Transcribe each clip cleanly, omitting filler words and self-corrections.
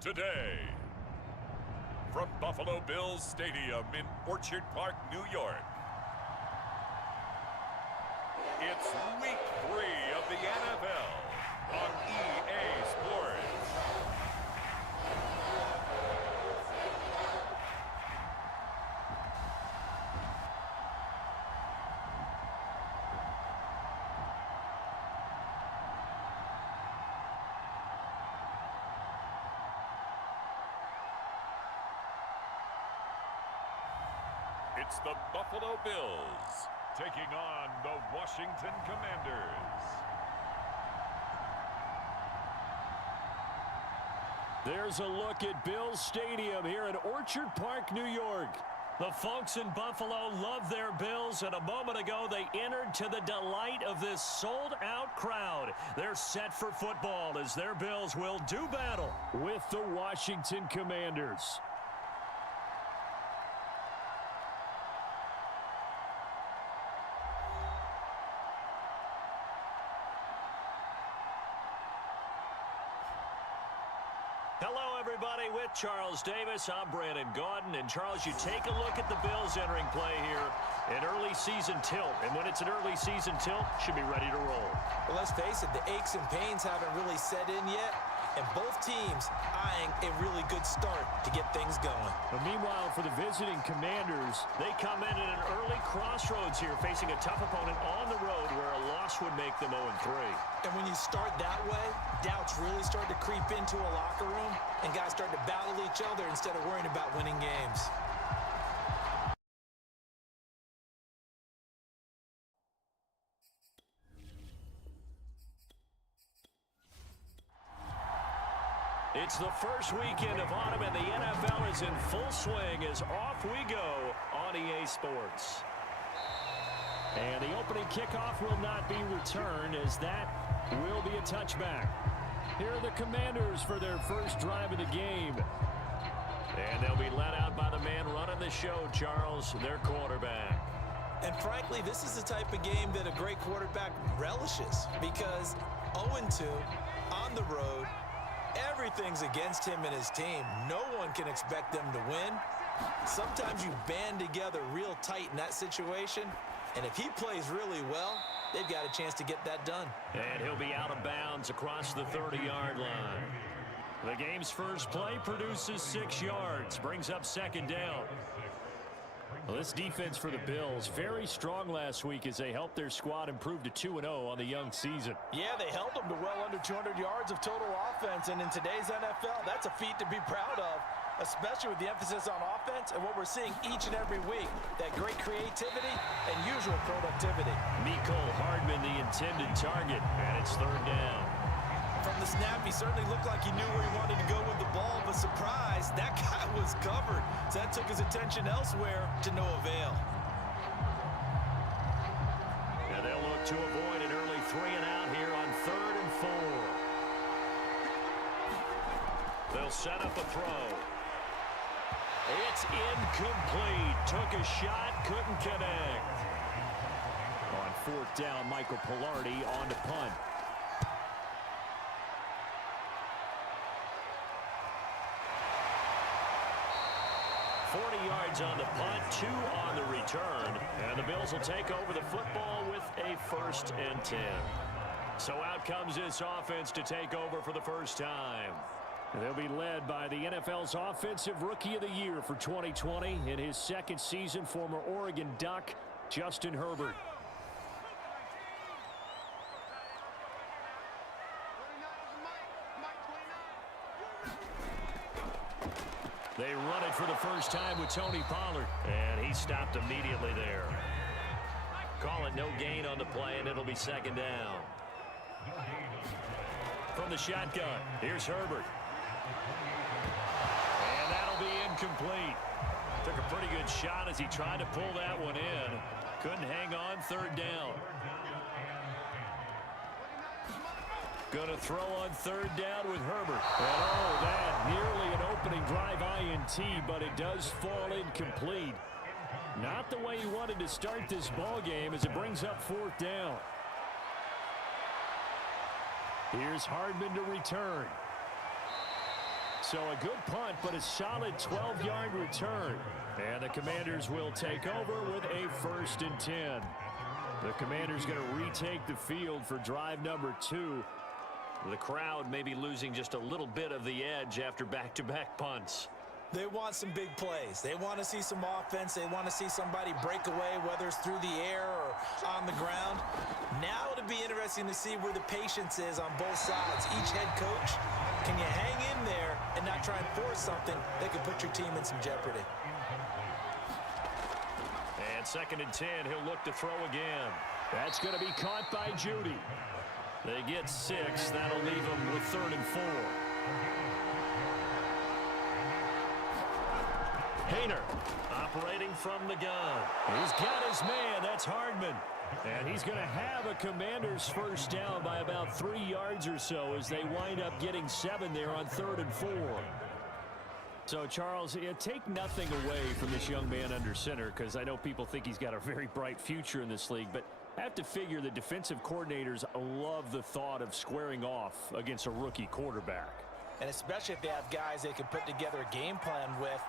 today. From Buffalo Bills Stadium in Orchard Park, New York. It's week 3 of the NFL on EA Sports. It's the Buffalo Bills taking on the Washington Commanders. There's a look at Bills Stadium here in Orchard Park, New York. The folks in Buffalo love their Bills, and a moment ago they entered to the delight of this sold-out crowd. They're set for football as their Bills will do battle with the Washington Commanders. Hello, everybody. With Charles Davis, I'm Brandon Gaudin. And, Charles, you take a look at the Bills entering play here in early season tilt. And when it's an early season tilt, should be ready to roll. Well, let's face it, the aches and pains haven't really set in yet. And both teams eyeing a really good start to get things going. But meanwhile, for the visiting Commanders, they come in at an early crossroads here, facing a tough opponent on the road where a loss would make them 0-3. And when you start that way, doubts really start to creep into a locker room, and guys start to battle each other instead of worrying about winning games. It's the first weekend of autumn, and the NFL is in full swing as off we go on EA Sports. And the opening kickoff will not be returned, as that will be a touchback. Here are the Commanders for their first drive of the game. And they'll be led out by the man running the show, Charles, their quarterback. And frankly, this is the type of game that a great quarterback relishes, because 0-2 on the road, everything's against him and his team. No one can expect them to win. Sometimes you band together real tight in that situation, and if he plays really well, they've got a chance to get that done. And he'll be out of bounds across the 30-yard line. The game's first play produces 6 yards, brings up second down. Well, this defense for the Bills, very strong last week as they helped their squad improve to 2-0 on the young season. Yeah, they held them to well under 200 yards of total offense, and in today's NFL, that's a feat to be proud of, especially with the emphasis on offense and what we're seeing each and every week, that great creativity and usual productivity. Mecole Hardman, the intended target, and it's third down. From the snap, he certainly looked like he knew where he wanted to go with the ball, but surprise, that guy was covered. So that took his attention elsewhere to no avail. And they'll look to avoid an early 3-and-out here on 3rd and 4. They'll set up a throw. It's incomplete. Took a shot, couldn't connect. On 4th down, Michael Pilardi on to punt. 40 yards on the punt, 2 on the return, and the Bills will take over the football with a 1st and 10. So out comes this offense to take over for the first time. They'll be led by the NFL's Offensive Rookie of the Year for 2020 in his second season, former Oregon Duck, Justin Herbert. They run it for the first time with Tony Pollard, and he stopped immediately there. Call it no gain on the play, and it'll be second down. From the shotgun, here's Herbert. And that'll be incomplete. Took a pretty good shot as he tried to pull that one in. Couldn't hang on, 3rd down. Going to throw on 3rd down with Herbert. And oh, that nearly an opening drive INT, but it does fall incomplete. Not the way he wanted to start this ball game as it brings up 4th down. Here's Hardman to return. So a good punt, but a solid 12-yard return. And the Commanders will take over with a 1st and 10. The Commanders going to retake the field for drive number 2. The crowd may be losing just a little bit of the edge after back-to-back punts. They want some big plays. They want to see some offense. They want to see somebody break away, whether it's through the air or on the ground. Now it'll be interesting to see where the patience is on both sides. Each head coach, can you hang in there and not try and force something that could put your team in some jeopardy? And 2nd and 10, he'll look to throw again. That's going to be caught by Judy. They get 6. That'll leave them with 3rd and 4. Hayner operating from the gun. He's got his man. That's Hardman. And he's going to have a Commander's 1st down by about 3 yards or so as they wind up getting 7 there on 3rd and 4. So, Charles, take nothing away from this young man under center, because I know people think he's got a very bright future in this league, but I have to figure the defensive coordinators love the thought of squaring off against a rookie quarterback. And especially if they have guys they can put together a game plan with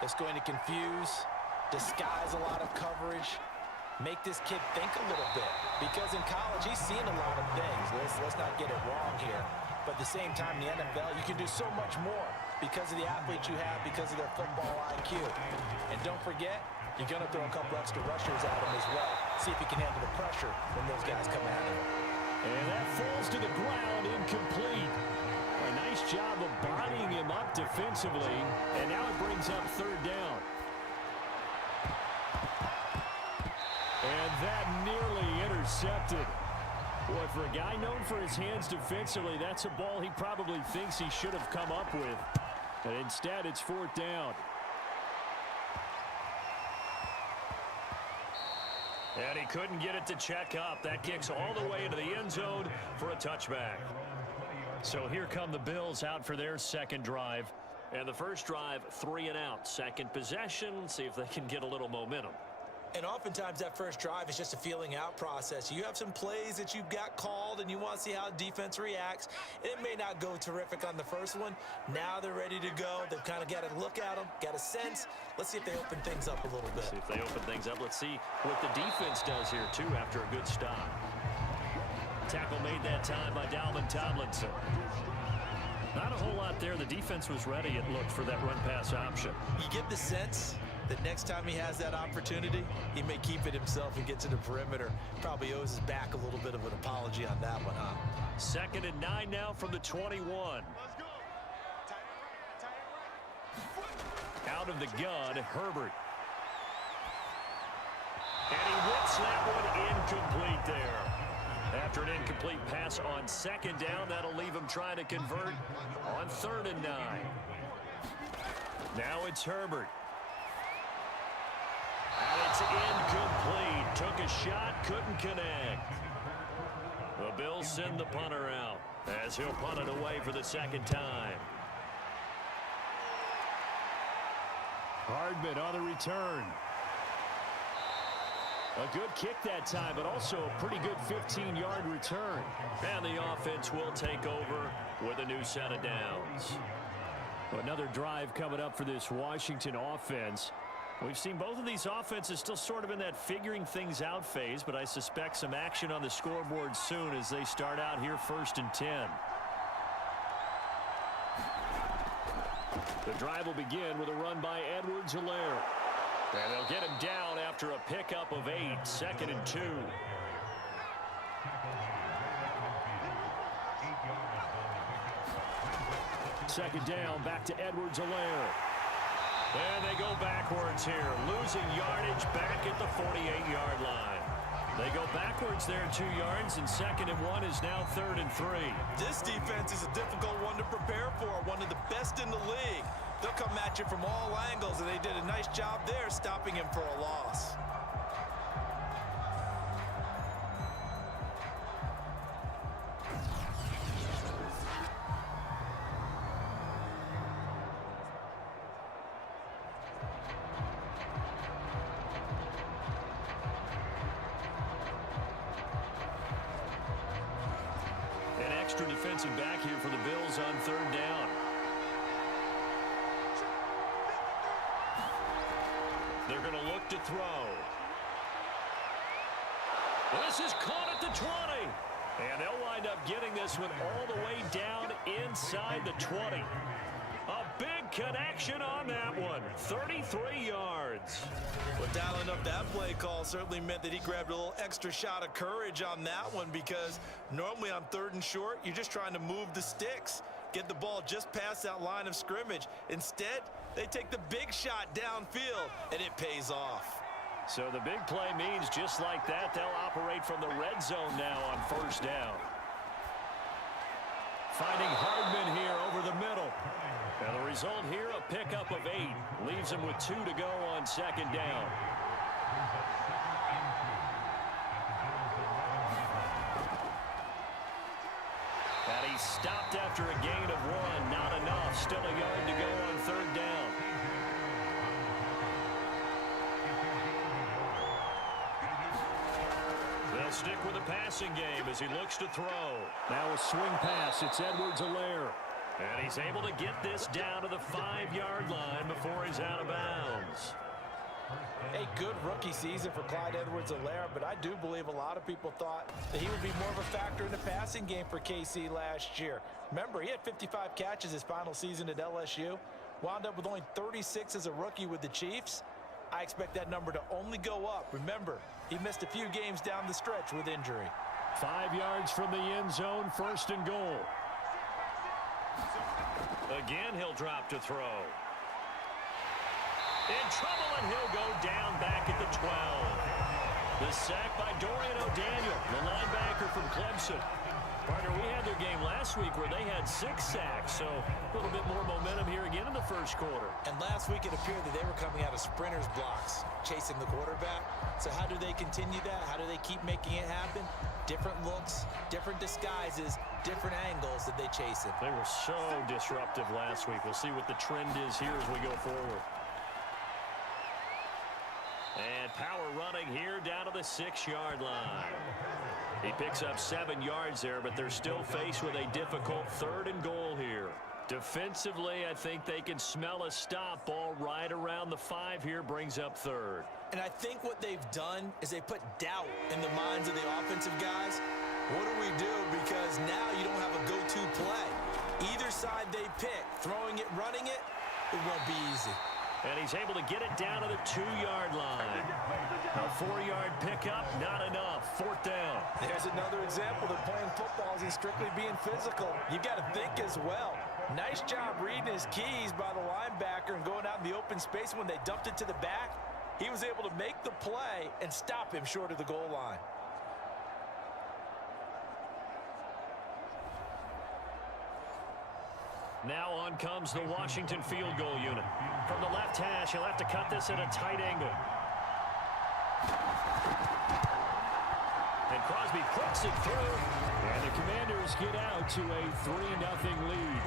that's going to confuse, disguise a lot of coverage, make this kid think a little bit. Because in college, he's seen a lot of things. Let's not get it wrong here. But at the same time, in the NFL, you can do so much more because of the athletes you have, because of their football IQ. And don't forget, you're going to throw a couple extra rushers at him as well. See if he can handle the pressure when those guys come at him. And that falls to the ground, incomplete. A nice job of bodying him up defensively, and now it brings up 3rd down. And that nearly intercepted. Boy, for a guy known for his hands defensively, that's a ball he probably thinks he should have come up with. And instead, it's 4th down. And he couldn't get it to check up. That kicks all the way into the end zone for a touchback. So here come the Bills out for their 2nd drive. And the 1st drive, 3 and out. 2nd possession, see if they can get a little momentum. And oftentimes that 1st drive is just a feeling out process. You have some plays that you've got called and you want to see how defense reacts. It may not go terrific on the 1st one. Now they're ready to go. They've kind of got to look at them, got a sense. Let's see if they open things up a little bit. See if they open things up. Let's see what the defense does here, too, after a good stop. Tackle made that time by Dalvin Tomlinson. Not a whole lot there. The defense was ready, it looked, for that run-pass option. You get the sense that next time he has that opportunity, he may keep it himself and get to the perimeter. Probably owes his back a little bit of an apology on that one, huh? 2nd and 9 now from the 21. Out of the gun, Herbert. And he whips that one incomplete there. After an incomplete pass on 2nd down, that'll leave him trying to convert on 3rd and 9. Now it's Herbert. And it's incomplete. Took a shot, couldn't connect. The Bills send the punter out as he'll punt it away for the 2nd time. Hardman on the return. A good kick that time, but also a pretty good 15-yard return. And the offense will take over with a new set of downs. Another drive coming up for this Washington offense. We've seen both of these offenses still sort of in that figuring things out phase, but I suspect some action on the scoreboard soon as they start out here 1st and 10. The drive will begin with a run by Edwards-Helaire. And they'll get him down after a pickup of 8, 2nd and 2. Second down, back to Edwards-Helaire. And they go backwards here, losing yardage back at the 48-yard line. They go backwards there 2 yards, and 2nd and 1 is now 3rd and 3. This defense is a difficult one to prepare for, one of the best in the league. They'll come at you from all angles, and they did a nice job there stopping him for a loss. An extra defensive back here for the Bills on 3rd down. throw. This is caught at the 20. And they'll wind up getting this one all the way down inside the 20. A big connection on that one. 33 yards. Well, dialing up that play call certainly meant that he grabbed a little extra shot of courage on that one, because normally on 3rd and short, you're just trying to move the sticks, get the ball just past that line of scrimmage. Instead, they take the big shot downfield, and it pays off. So the big play means just like that, they'll operate from the red zone now on 1st down. Finding Hardman here over the middle. And the result here, a pickup of 8. Leaves him with 2 to go on 2nd down. And he stopped after a gain of 1. Not enough. Still a yard to go on 3rd down. They'll stick with the passing game as he looks to throw. Now a swing pass. It's Edwards-Helaire. And he's able to get this down to the 5-yard line before he's out of bounds. A good rookie season for Clyde Edwards-Helaire, but I do believe a lot of people thought that he would be more of a factor in the passing game for KC last year. Remember, he had 55 catches his final season at LSU, wound up with only 36 as a rookie with the Chiefs. I expect that number to only go up. Remember, he missed a few games down the stretch with injury. 5 yards from the end zone, 1st and goal. Again, he'll drop to throw. In trouble, and he'll go down back at the 12. The sack by Dorian O'Daniel, the linebacker from Clemson. Partner, we had their game last week where they had 6 sacks, so a little bit more momentum here again in the 1st quarter. And last week it appeared that they were coming out of sprinters blocks, chasing the quarterback. So how do they continue that? How do they keep making it happen? Different looks, different disguises, different angles that they chase him. They were so disruptive last week. We'll see what the trend is here as we go forward. And power running here down to the 6-yard line. He picks up 7 yards there, but they're still faced with a difficult 3rd and goal here. Defensively, I think they can smell a stop. Ball right around the 5 here, brings up 3rd. And I think what they've done is they put doubt in the minds of the offensive guys. What do we do? Because now you don't have a go-to play. Either side they pick, throwing it, running it, it won't be easy. And he's able to get it down to the 2-yard line. A 4-yard pickup, not enough. 4th down. There's another example that playing football isn't strictly being physical. You've got to think as well. Nice job reading his keys by the linebacker and going out in the open space. When they dumped it to the back, he was able to make the play and stop him short of the goal line. Now on comes the Washington field goal unit. From the left hash, he'll have to cut this at a tight angle. And Crosby puts it through. And the Commanders get out to a 3-0 lead.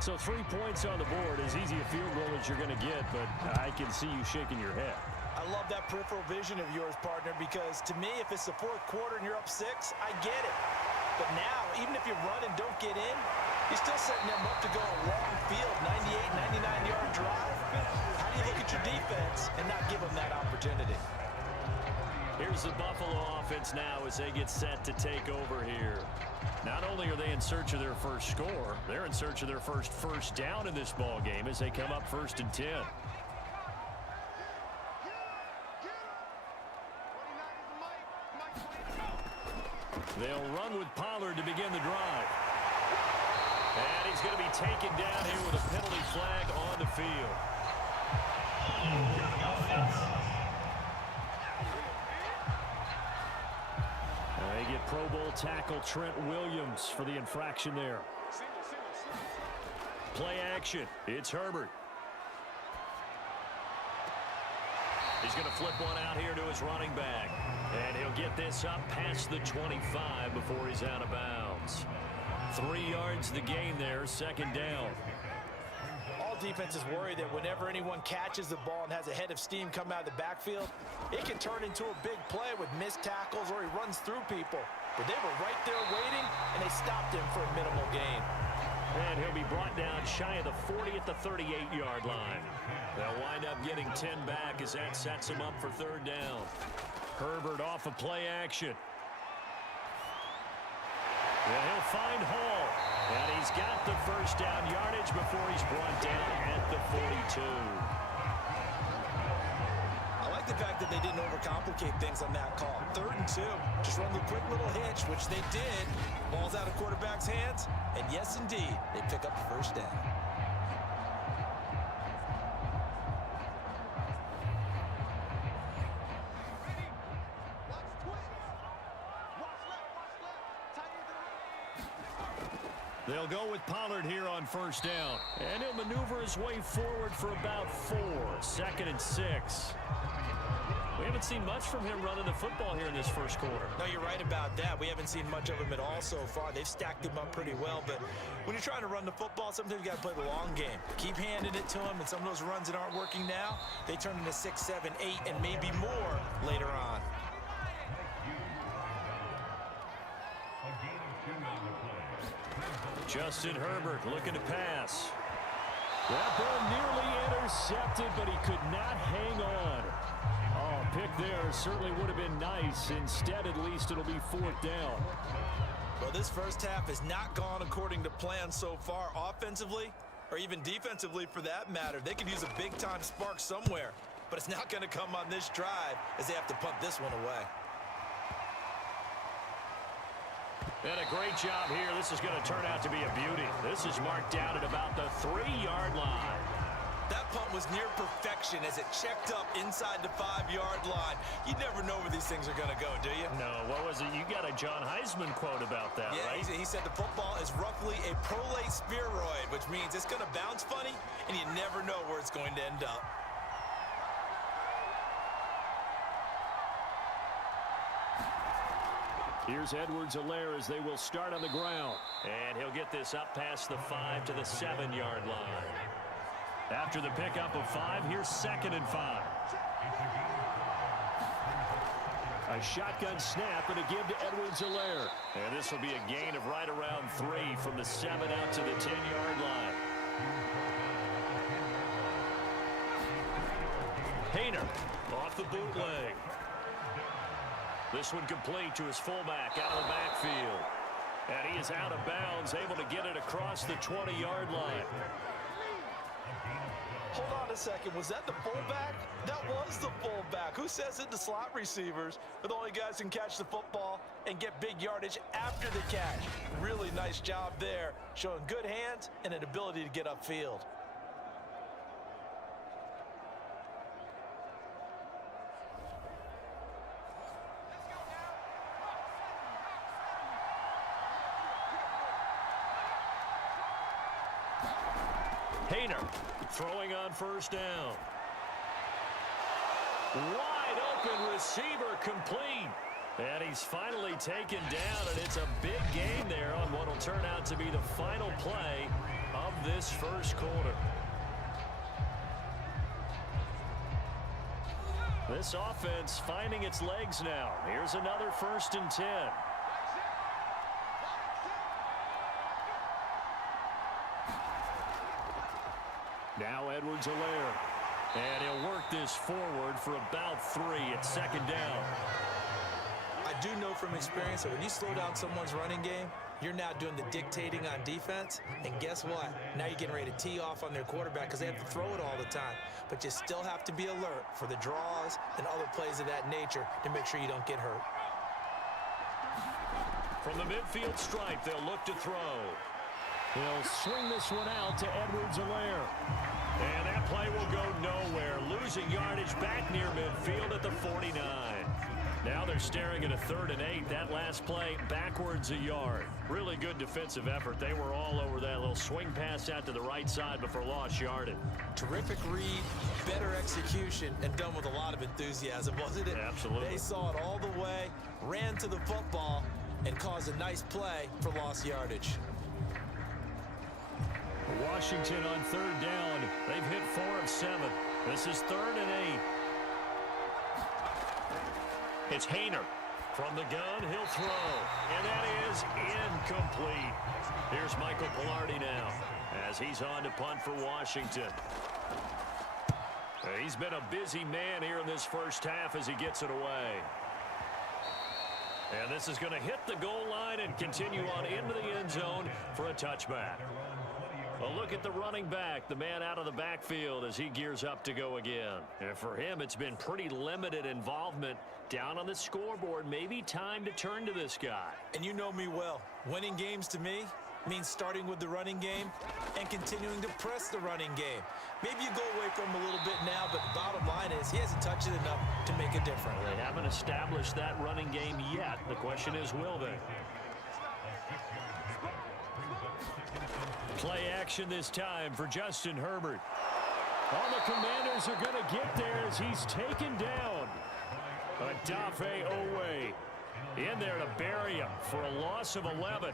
So 3 points on the board, as easy a field goal as you're going to get, but I can see you shaking your head. I love that peripheral vision of yours, partner, because to me, if it's the 4th quarter and you're up 6, I get it. But now, even if you run and don't get in, you're still setting them up to go a long field, 98, 99-yard drive. How do you look at your defense and not give them that opportunity? Here's the Buffalo offense now as they get set to take over here. Not only are they in search of their first score, they're in search of their first down in this ball game as they come up 1st and 10. They'll run with Pollard to begin the drive. And he's going to be taken down here with a penalty flag on the field. They get Pro Bowl tackle Trent Williams for the infraction there. Play action. It's Herbert. He's going to flip one out here to his running back. And he'll get this up past the 25 before he's out of bounds. 3 yards the gain there, 2nd down. All defenses worry that whenever anyone catches the ball and has a head of steam come out of the backfield, it can turn into a big play with missed tackles or he runs through people. But they were right there waiting, and they stopped him for a minimal gain. And he'll be brought down shy of the 40 at the 38-yard line. They'll wind up getting 10 back as that sets him up for third down. Herbert off of play action. And he'll find Hall. And he's got the first down yardage before he's brought down at the 42. I like the fact that they didn't overcomplicate things on that call. 3rd and 2. Just run the quick little hitch, which they did. Ball's out of quarterback's hands. And yes, indeed, they pick up the first down. They'll go with Pollard here on first down. And he'll maneuver his way forward for about 4. 2nd and 6. We haven't seen much from him running the football here in this first quarter. No, you're right about that. We haven't seen much of him at all so far. They've stacked him up pretty well, but when you're trying to run the football, sometimes you got to play the long game. Keep handing it to him, and some of those runs that aren't working now, they turn into 6, 7, 8, and maybe more later on. Justin Herbert looking to pass. That ball nearly intercepted, but he could not hang on. Oh, pick there certainly would have been nice. Instead, at least it'll be 4th down. Well, this first half has not gone according to plan so far offensively, or even defensively for that matter. They could use a big-time spark somewhere, but it's not going to come on this drive as they have to punt this one away. And a great job here. This is going to turn out to be a beauty. This is marked down at about the 3-yard line. That punt was near perfection as it checked up inside the 5-yard line. You never know where these things are going to go, do you? No, what was it? You got a John Heisman quote about that, right? Yeah, he said the football is roughly a prolate spheroid, which means it's going to bounce funny, and you never know where it's going to end up. Here's Edwards-Helaire as they will start on the ground. And he'll get this up past the 5 to the 7-yard line. After the pickup of 5, here's 2nd and 5. A shotgun snap and a give to Edwards-Helaire. And this will be a gain of right around 3 from the 7 out to the 10-yard line. Hayner off the bootleg. This one complete to his fullback out of the backfield. And he is out of bounds, able to get it across the 20-yard line. Hold on a second. Was that the fullback? That was the fullback. Who says it? The slot receivers are the only guys who can catch the football and get big yardage after the catch. Really nice job there, showing good hands and an ability to get upfield. Hayner throwing on first down. Wide open receiver complete. And he's finally taken down, and it's a big gain there on what will turn out to be the final play of this first quarter. This offense finding its legs now. Here's another 1st and 10. Now Edwards-Helaire. And he'll work this forward for about 3 at 2nd down. I do know from experience that when you slow down someone's running game, you're now doing the dictating on defense. And guess what? Now you're getting ready to tee off on their quarterback because they have to throw it all the time. But you still have to be alert for the draws and other plays of that nature to make sure you don't get hurt. From the midfield stripe, they'll look to throw. He'll swing this one out to Edwards-Helaire. And that play will go nowhere. Losing yardage back near midfield at the 49. Now they're staring at a 3rd and 8. That last play backwards a yard. Really good defensive effort. They were all over that little swing pass out to the right side before lost yardage. Terrific read, better execution, and done with a lot of enthusiasm, wasn't it? Absolutely. They saw it all the way, ran to the football, and caused a nice play for lost yardage. Washington on 3rd down. They've hit 4 of 7. This is 3rd and 8. It's Hayner. From the gun, he'll throw. And that is incomplete. Here's Michael Pilardi now as he's on to punt for Washington. He's been a busy man here in this first half as he gets it away. And this is going to hit the goal line and continue on into the end zone for a touchback. A look at the running back, the man out of the backfield as he gears up to go again. And for him, it's been pretty limited involvement down on the scoreboard. Maybe time to turn to this guy. And you know me well. Winning games to me means starting with the running game and continuing to press the running game. Maybe you go away from him a little bit now, but the bottom line is he hasn't touched it enough to make a difference. They haven't established that running game yet. The question is, will they? Play action this time for Justin Herbert. All the Commanders are going to get there as he's taken down. Adafe Owe in there to bury him for a loss of 11.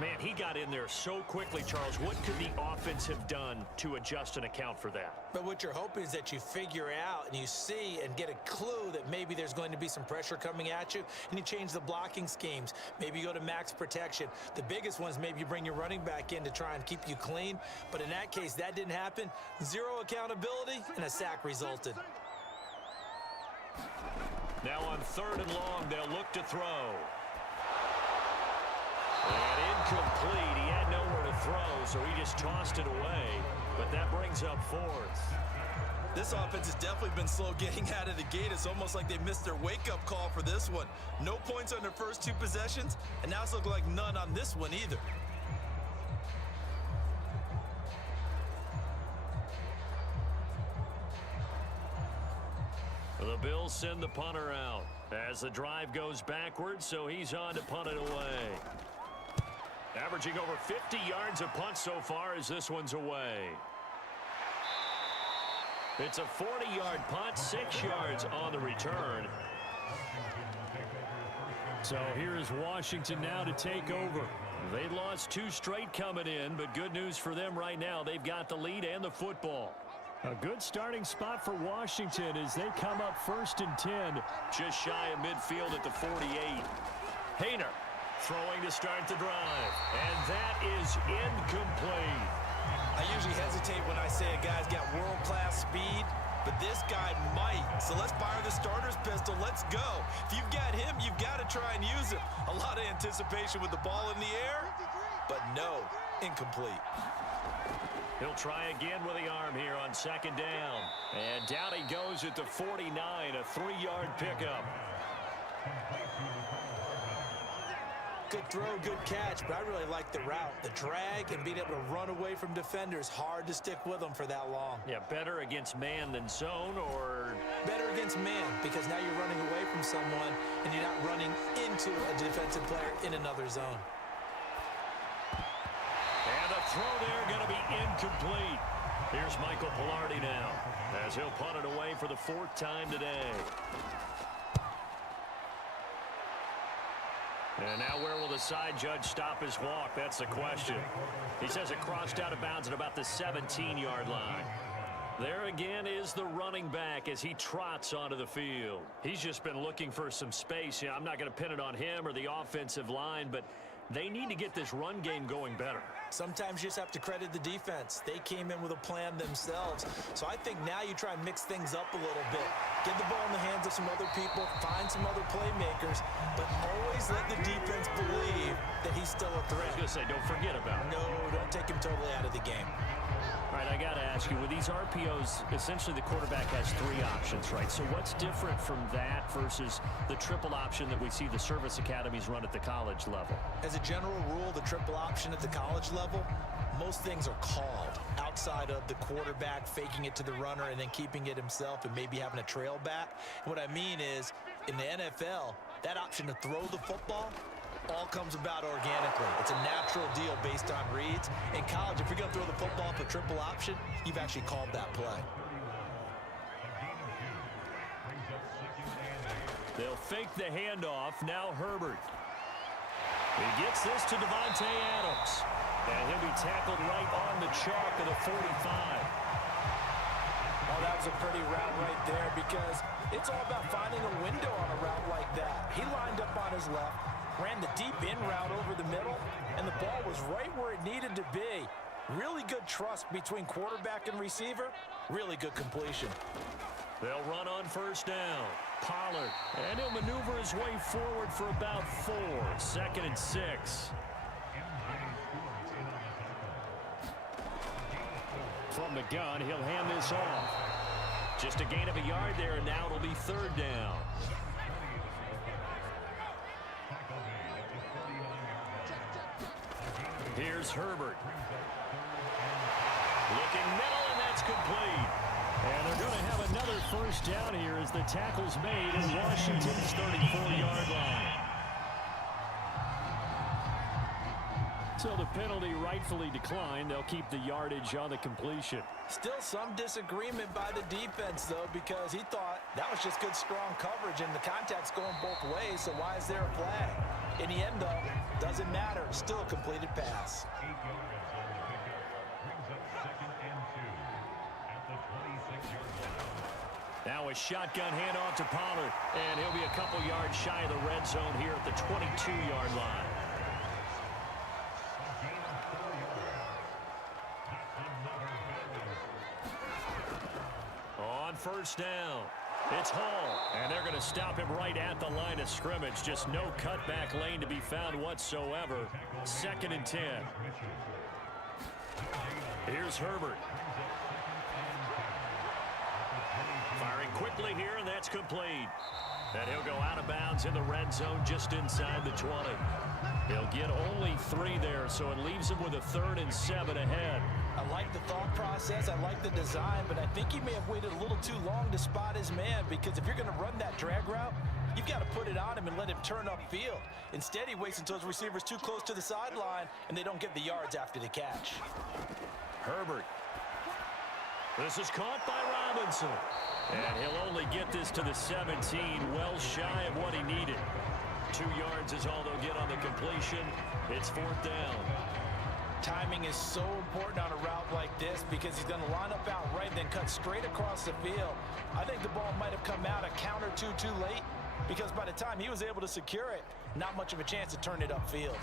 Man, he got in there so quickly, Charles. What could the offense have done to adjust and account for that? But what you're hoping is that you figure out and you see and get a clue that maybe there's going to be some pressure coming at you, and you change the blocking schemes. Maybe you go to max protection. The biggest one is maybe you bring your running back in to try and keep you clean. But in that case, that didn't happen. Zero accountability, and a sack resulted. Now on 3rd and long, they'll look to throw. And incomplete. He had nowhere to throw, so he just tossed it away. But that brings up 4th. This offense has definitely been slow getting out of the gate. It's almost like they missed their wake-up call for this one. No points on their first 2 possessions, and now it's looking like none on this one either. The Bills send the punter out as the drive goes backwards, so he's on to punt it away. Averaging over 50 yards a punt so far as this one's away. It's a 40-yard punt, 6 yards on the return. So here's Washington now to take over. They lost 2 straight coming in, but good news for them right now. They've got the lead and the football. A good starting spot for Washington as they come up 1st and 10. Just shy of midfield at the 48. Hayner throwing to start the drive. And that is incomplete. I usually hesitate when I say a guy's got world-class speed, but this guy might. So let's fire the starter's pistol. Let's go. If you've got him, you've got to try and use him. A lot of anticipation with the ball in the air, but no, incomplete. He'll try again with the arm here on 2nd down. And down he goes at the 49, a 3-yard pickup. Good throw, good catch, but I really like the route. The drag and being able to run away from defenders, hard to stick with them for that long. Yeah, better against man than zone, or? Better against man, because now you're running away from someone and you're not running into a defensive player in another zone. And the throw there going to be incomplete. Here's Michael Pilardi now as he'll punt it away for the 4th time today. And now where will the side judge stop his walk? That's the question. He says it crossed out of bounds at about the 17-yard line. There again is the running back as he trots onto the field. He's just been looking for some space. I'm not going to pin it on him or the offensive line, but they need to get this run game going better. Sometimes you just have to credit the defense. They came in with a plan themselves. So I think now you try and mix things up a little bit. Get the ball in the hands of some other people, find some other playmakers, but always let the defense believe that he's still a threat. I was going to say, don't forget about it. No, don't take him totally out of the game. All right, I got to ask you, with these RPOs, essentially the quarterback has 3 options, right? So what's different from that versus the triple option that we see the service academies run at the college level? As a general rule, the triple option at the college level, most things are called outside of the quarterback faking it to the runner and then keeping it himself and maybe having a trail back. And what I mean is, in the NFL, that option to throw the football all comes about organically. It's a natural deal based on reads. In college, if you're going to throw the football for triple option, you've actually called that play. They'll fake the handoff. Now Herbert. He gets this to Devontae Adams. And he'll be tackled right on the chalk of the 45. Oh, that was a pretty route right there because it's all about finding a window on a route like that. He lined up on his left, ran the deep in route over the middle, and the ball was right where it needed to be. Really good trust between quarterback and receiver. Really good completion. They'll run on first down. Pollard, and he'll maneuver his way forward for about 4. 2nd and 6. From the gun, he'll hand this off. Just a gain of a yard there, and now it'll be 3rd down. Here's Herbert. Looking middle, and that's complete. And they're going to have another first down here as the tackle's made at Washington's 34-yard line. So the penalty rightfully declined. They'll keep the yardage on the completion. Still some disagreement by the defense, though, because he thought that was just good, strong coverage, and the contact's going both ways, so why is there a flag? In the end, though, doesn't matter. Still a completed pass. Now a shotgun handoff to Pollard, and he'll be a couple yards shy of the red zone here at the 22-yard line. On first down, it's Hall, and they're going to stop him right at the line of scrimmage. Just no cutback lane to be found whatsoever. 2nd and 10. Here's Herbert. Firing quickly here, and that's complete. And he'll go out of bounds in the red zone just inside the 20. He'll get only 3 there, so it leaves him with a 3rd and 7 ahead. I like the thought process. I like the design, but I think he may have waited a little too long to spot his man, because if you're going to run that drag route, you've got to put it on him and let him turn upfield. Instead, he waits until his receiver's too close to the sideline, and they don't get the yards after the catch. Herbert. This is caught by Robinson. And he'll only get this to the 17, well shy of what he needed. 2 yards is all they'll get on the completion. It's 4th down. Timing is so important on a route like this, because he's going to line up out right and then cut straight across the field. I think the ball might have come out a count or two too late, because by the time he was able to secure it, not much of a chance to turn it upfield.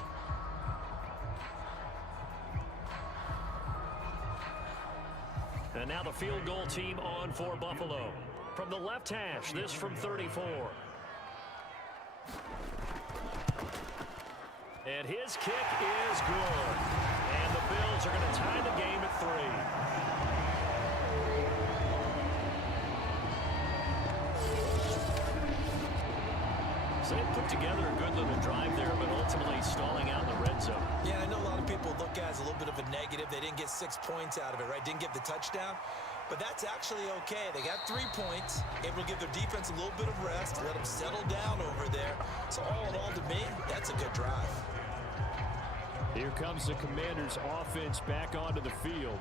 And now the field goal team on for Buffalo. From the left hash, this from 34. And his kick is good. And the Bills are going to tie the game at 3. So they put together a good little drive there, but ultimately stalling out in the red zone. Yeah, I know a lot of people look at it as a little bit of a negative. They didn't get 6 points out of it, right? Didn't get the touchdown. But that's actually okay. They got 3 points, able to give their defense a little bit of rest, let them settle down over there. So all in all, to me, that's a good drive. Here comes the Commanders' offense back onto the field.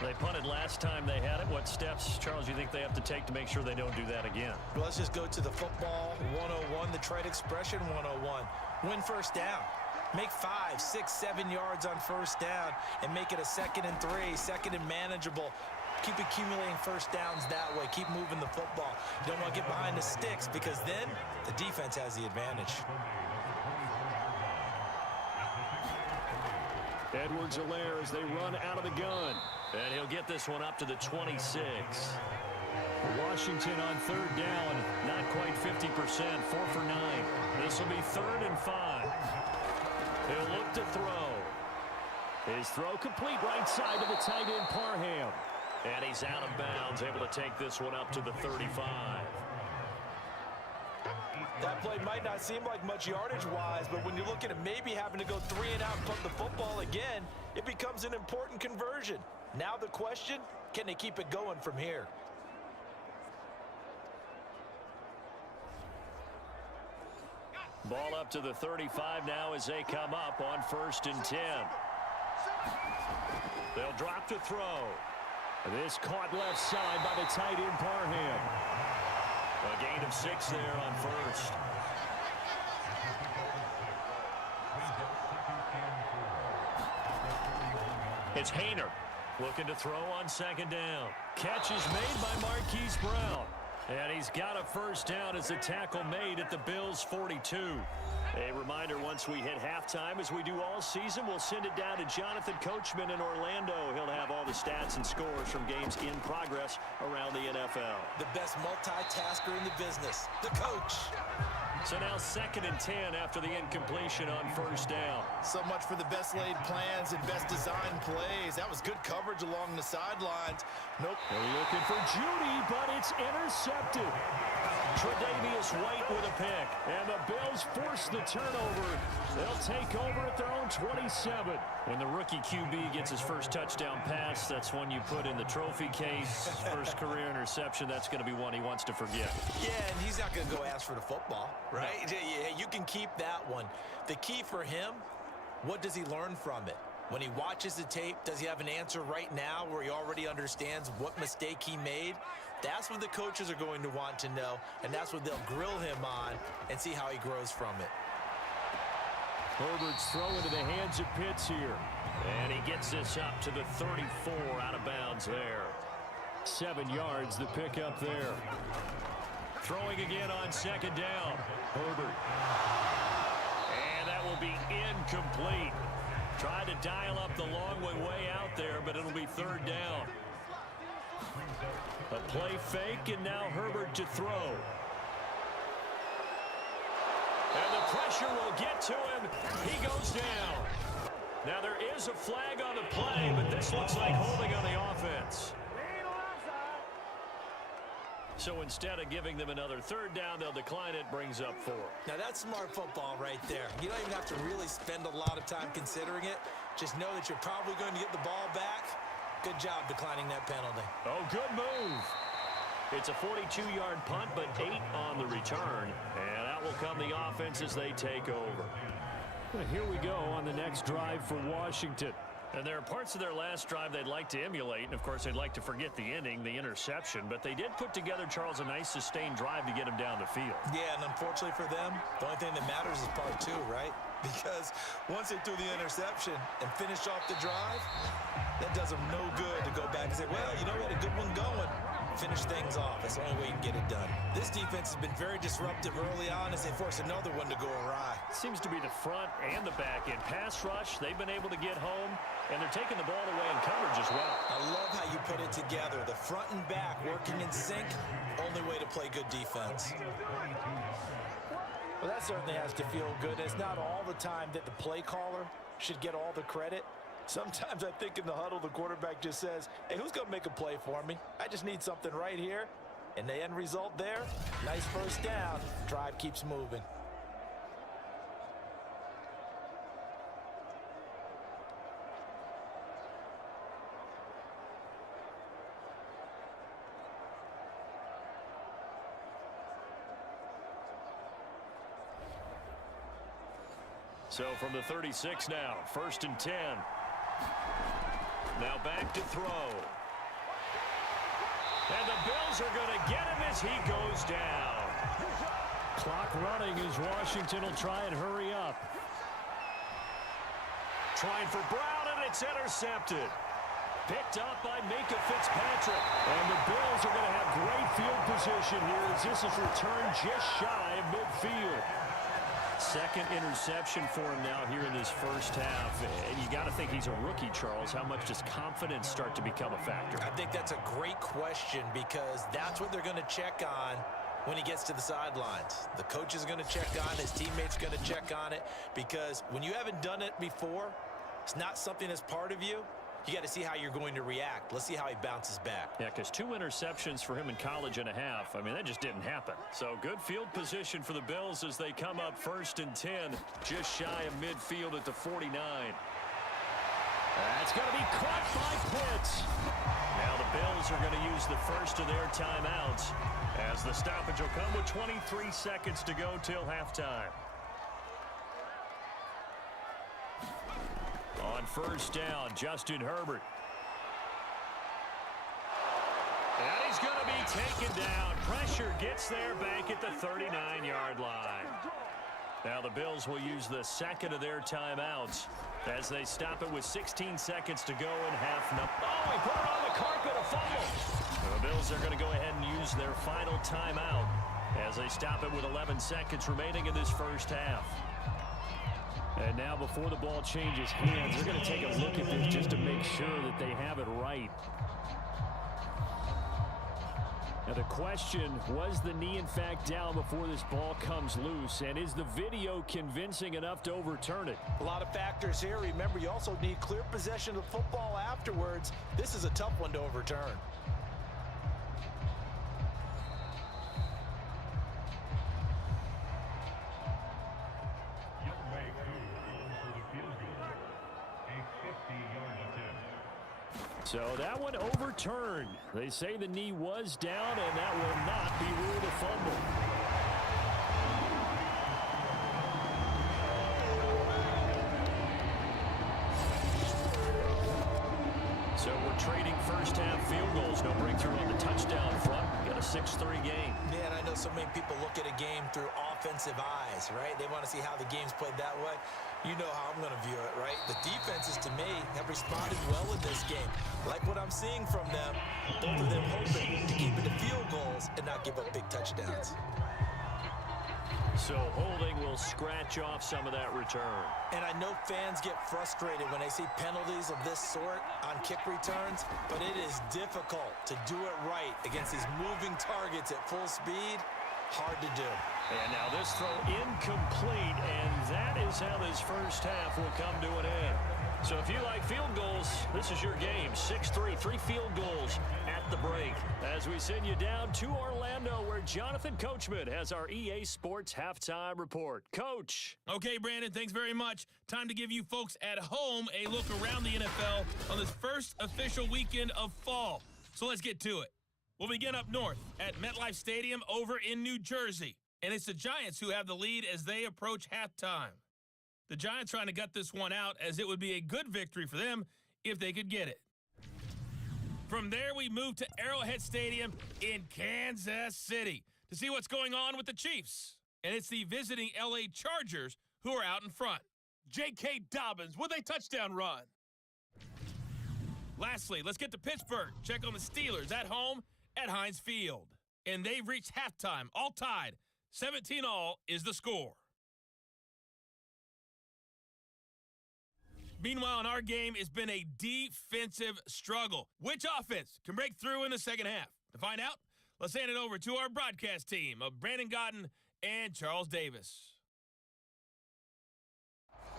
They punted last time they had it. What steps, Charles, you think they have to take to make sure they don't do that again? Well, let's just go to the football 101, the trade expression 101. Win first down. Make 5, 6, 7 yards on first down and make it a 2nd and 3, 2nd and manageable. Keep accumulating first downs that way. Keep moving the football. You don't want to get behind the sticks, because then the defense has the advantage. Edwards-Helaire as they run out of the gun. And he'll get this one up to the 26. Washington on 3rd down, not quite 50%, 4 for 9. This will be 3rd and 5. He'll look to throw. His throw complete right side to the tight end Parham. And he's out of bounds, able to take this one up to the 35. That play might not seem like much yardage-wise, but when you're looking at maybe having to go 3 and out and punt the football again, it becomes an important conversion. Now the question, can they keep it going from here? Ball up to the 35 now as they come up on 1st and 10. They'll drop to throw. This caught left side by the tight end Parham. A gain of 6 there on 1st. It's Hayner looking to throw on 2nd down. Catch is made by Marquise Brown. And he's got a first down as the tackle made at the Bills' 42. A reminder, once we hit halftime, as we do all season, we'll send it down to Jonathan Coachman in Orlando. He'll have all the stats and scores from games in progress around the NFL. The best multitasker in the business, the coach. So now 2nd and 10 after the incompletion on first down. So much for the best laid plans and best designed plays. That was good coverage along the sidelines. Nope. They're looking for Judy, but it's intercepted. Tre'Davious White with a pick. And the Bills force the turnover. They'll take over at their own 27. When the rookie QB gets his first touchdown pass, that's one you put in the trophy case. First career interception, that's going to be one he wants to forget. Yeah, and he's not going to go ask for the football, right? No. Yeah, you can keep that one. The key for him, what does he learn from it? When he watches the tape, does he have an answer right now where he already understands what mistake he made? That's what the coaches are going to want to know, and that's what they'll grill him on and see how he grows from it. Herbert's throw into the hands of Pitts here. And he gets this up to the 34 out of bounds there. 7 yards, the pickup there. Throwing again on 2nd down. Herbert. And that will be incomplete. Tried to dial up the long way out there, but it'll be 3rd down. A play fake, and now Herbert to throw. And the pressure will get to him. He goes down. Now there is a flag on the play, but this looks like holding on the offense. So instead of giving them another 3rd down, they'll decline it, brings up 4. Now that's smart football right there. You don't even have to really spend a lot of time considering it. Just know that you're probably going to get the ball back. Good job declining that penalty. Oh, good move. It's a 42-yard punt, but 8 on the return. And out will come the offense as they take over. Well, here we go on the next drive for Washington. And there are parts of their last drive they'd like to emulate. And, of course, they'd like to forget the ending, the interception. But they did put together, Charles, a nice sustained drive to get him down the field. Yeah, and unfortunately for them, the only thing that matters is part 2, right? Because once they threw the interception and finished off the drive, that does them no good to go back and say, well, you know, we had a good one going. Finish things off. That's the only way you can get it done. This defense has been very disruptive early on as they force another one to go awry. Seems to be the front and the back end. Pass rush, they've been able to get home, and they're taking the ball away in coverage as well. I love how you put it together. The front and back working in sync, only way to play good defense. Well, that certainly has to feel good. It's not all the time that the play caller should get all the credit. Sometimes I think in the huddle, the quarterback just says, hey, who's going to make a play for me? I just need something right here. And the end result there, nice first down. Drive keeps moving. So from the 36 now, 1st and 10. Now back to throw. And the Bills are going to get him as he goes down. Clock running as Washington will try and hurry up. Trying for Brown, and it's intercepted. Picked up by Minka Fitzpatrick. And the Bills are going to have great field position here as this is returned just shy of midfield. 2nd interception for him now here in this first half. And you got to think he's a rookie, Charles. How much does confidence start to become a factor? I think that's a great question because that's what they're going to check on when he gets to the sidelines. The coach is going to check on it. His teammates are going to check on it because when you haven't done it before, it's not something that's part of you. You got to see how you're going to react. Let's see how he bounces back. Yeah, because 2 interceptions for him in college and a half. I mean, that just didn't happen. So good field position for the Bills as they come up 1st and 10, just shy of midfield at the 49. That's going to be caught by Pitts. Now the Bills are going to use the first of their timeouts as the stoppage will come with 23 seconds to go till halftime. On 1st down, Justin Herbert. And he's going to be taken down. Pressure gets there back at the 39-yard line. Now the Bills will use the second of their timeouts as they stop it with 16 seconds to go in half. Oh, he put it on the carpet, a fumble. The Bills are going to go ahead and use their final timeout as they stop it with 11 seconds remaining in this first half. And now before the ball changes hands, they're going to take a look at this just to make sure that they have it right. Now the question, was the knee in fact down before this ball comes loose? And is the video convincing enough to overturn it? A lot of factors here. Remember, you also need clear possession of the football afterwards. This is a tough one to overturn. So that one overturned. They say the knee was down, and that will not be ruled a fumble. So we're trading first half field goals. No breakthrough on the touchdown front. Got a 6-3 game. Man, I know so many people look at a game through offensive eyes, right? They want to see how the game's played that way. You know how I'm going to view it, right? The defenses, to me, have responded well in this game. Like what I'm seeing from them, both of them hoping to keep it to field goals and not give up big touchdowns. So holding will scratch off some of that return. And I know fans get frustrated when they see penalties of this sort on kick returns, but it is difficult to do it right against these moving targets at full speed. Hard to do. And now this throw incomplete, and that is how this first half will come to an end. So if you like field goals, this is your game. 6-3, 3 field goals at the break. As we send you down to Orlando, where Jonathan Coachman has our EA Sports Halftime Report. Coach. Okay, Brandon, thanks very much. Time to give you folks at home a look around the NFL on this first official weekend of fall. So let's get to it. We'll begin up north at MetLife Stadium over in New Jersey. And it's the Giants who have the lead as they approach halftime. The Giants trying to gut this one out, as it would be a good victory for them if they could get it. From there, we move to Arrowhead Stadium in Kansas City to see what's going on with the Chiefs. And it's the visiting LA Chargers who are out in front. J.K. Dobbins with a touchdown run. Lastly, let's get to Pittsburgh. Check on the Steelers at home at Heinz Field. And they've reached halftime, all tied. 17-all is the score. Meanwhile, in our game, it's been a defensive struggle. Which offense can break through in the second half? To find out, let's hand it over to our broadcast team of Brandon Gotten and Charles Davis.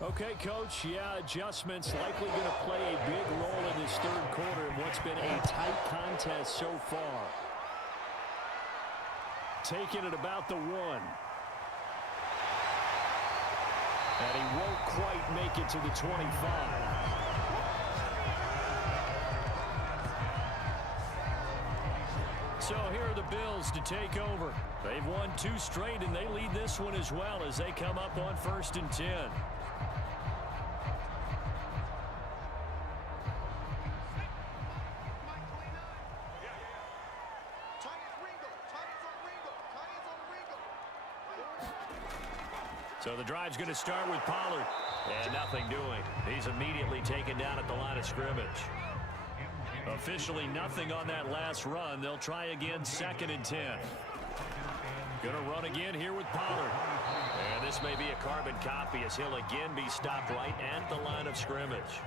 Okay, Coach, adjustments likely going to play a big role in this third quarter in what's been a tight contest so far. Taking it about the 1. And he won't quite make it to the 25. So here are the Bills to take over. They've won 2 straight, and they lead this one as well as they come up on 1st and 10. So the drive's going to start with Pollard. And nothing doing. He's immediately taken down at the line of scrimmage. Officially nothing on that last run. They'll try again 2nd and 10. Going to run again here with Pollard. And this may be a carbon copy as he'll again be stopped right at the line of scrimmage.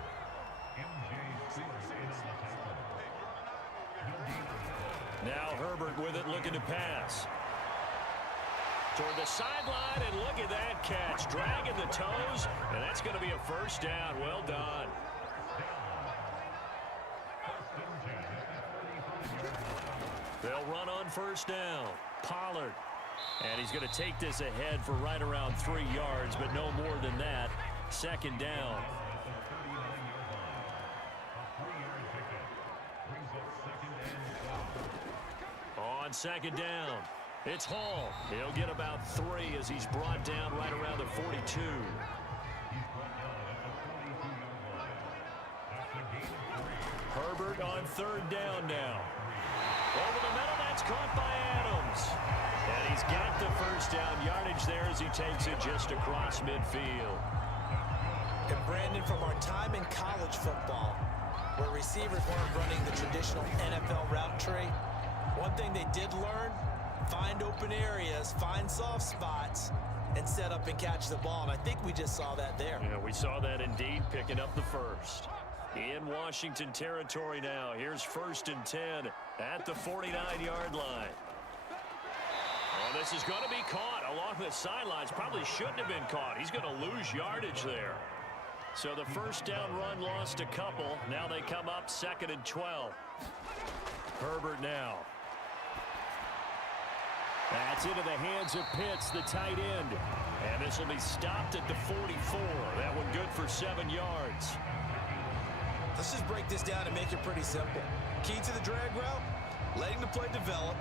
Now Herbert with it, looking to pass. Toward the sideline, and look at that catch. Dragging the toes, and that's going to be a first down. Well done. They'll run on 1st down. Pollard. And he's going to take this ahead for right around 3 yards, but no more than that. 2nd down. On 2nd down, it's Hall. He'll get about 3 as he's brought down right around the 42. Herbert on 3rd down now. Over the middle, that's caught by Adams. And he's got the first down. Yardage yardage there as he takes it just across midfield. And Brandon, from our time in college football, where receivers weren't running the traditional NFL route tree, one thing they did learn, find open areas, find soft spots, and set up and catch the ball. And I think we just saw that there. Yeah, we saw that indeed, picking up the first. In Washington territory now. Here's 1st and 10 at the 49-yard line. Well, this is going to be caught along the sidelines. Probably shouldn't have been caught. He's going to lose yardage there. So the first down run lost a couple. Now they come up 2nd and 12. Herbert now. That's into the hands of Pitts, the tight end. And this will be stopped at the 44. That one good for 7 yards. Let's just break this down and make it pretty simple. Key to the drag route, letting the play develop,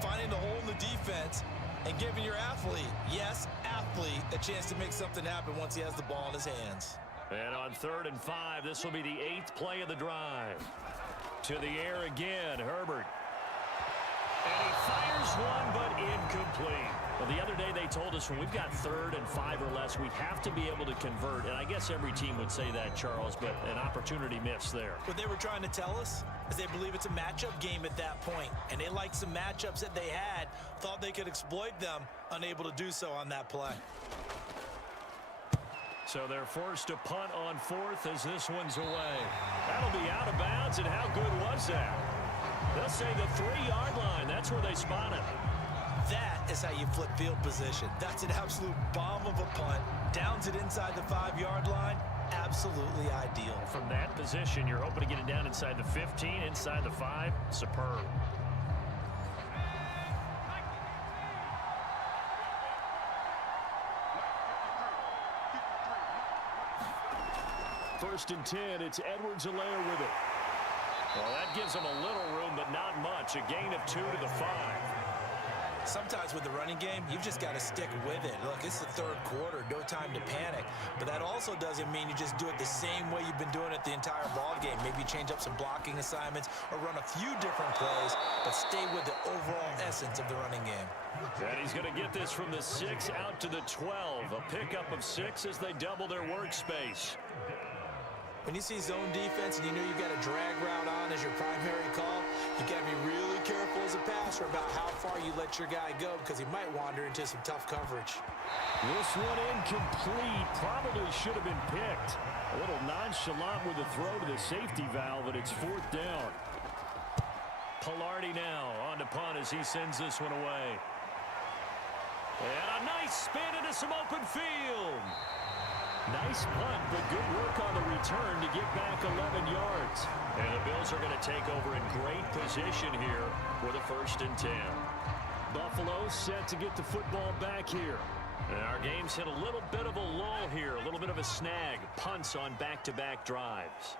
finding the hole in the defense, and giving your athlete, yes, athlete, a chance to make something happen once he has the ball in his hands. And on 3rd and 5, this will be the 8th play of the drive. To the air again, Herbert. And he fires one, but incomplete. Well, the other day they told us when we've got 3rd and 5 or less, we have to be able to convert. And I guess every team would say that, Charles, but an opportunity missed there. What they were trying to tell us is they believe it's a matchup game at that point. And they liked some matchups that they had, thought they could exploit them, unable to do so on that play. So they're forced to punt on 4th as this one's away. That'll be out of bounds, and how good was that? They'll say the 3-yard line. That's where they spot it. That is how you flip field position. That's an absolute bomb of a punt. Downs it inside the 5-yard line. Absolutely ideal. From that position, you're hoping to get it down inside the 15, inside the 5. Superb. First and 10, it's Edwards-Helaire with it. Well, that gives them a little room, but not much. A gain of 2 to the 5. Sometimes with the running game, you've just got to stick with it. Look, it's the 3rd quarter, no time to panic. But that also doesn't mean you just do it the same way you've been doing it the entire ball game. Maybe change up some blocking assignments or run a few different plays, but stay with the overall essence of the running game. And he's going to get this from the 6 out to the 12. A pickup of 6 as they double their workspace. When you see zone defense and you know you've got a drag route on as your primary call, you got to be really careful as a passer about how far you let your guy go because he might wander into some tough coverage. This one incomplete. Probably should have been picked. A little nonchalant with the throw to the safety valve, and it's 4th down. Pilardi now on to punt as he sends this one away. And a nice spin into some open field. Nice punt, but good work on the return to get back 11 yards. And the Bills are going to take over in great position here with a 1st and 10. Buffalo set to get the football back here. And our game's hit a little bit of a lull here, a little bit of a snag. Punts on back-to-back drives.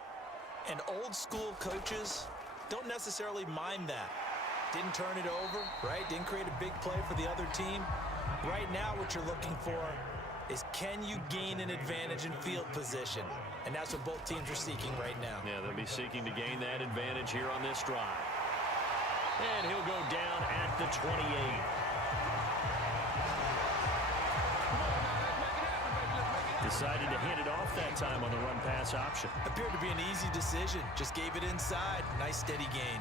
And old school coaches don't necessarily mind that. Didn't turn it over, right? Didn't create a big play for the other team. Right now what you're looking for is can you gain an advantage in field position? And that's what both teams are seeking right now. Yeah, they'll be seeking to gain that advantage here on this drive. And he'll go down at the 28. Decided to hand it off that time on the run-pass option. Appeared to be an easy decision. Just gave it inside. Nice steady gain.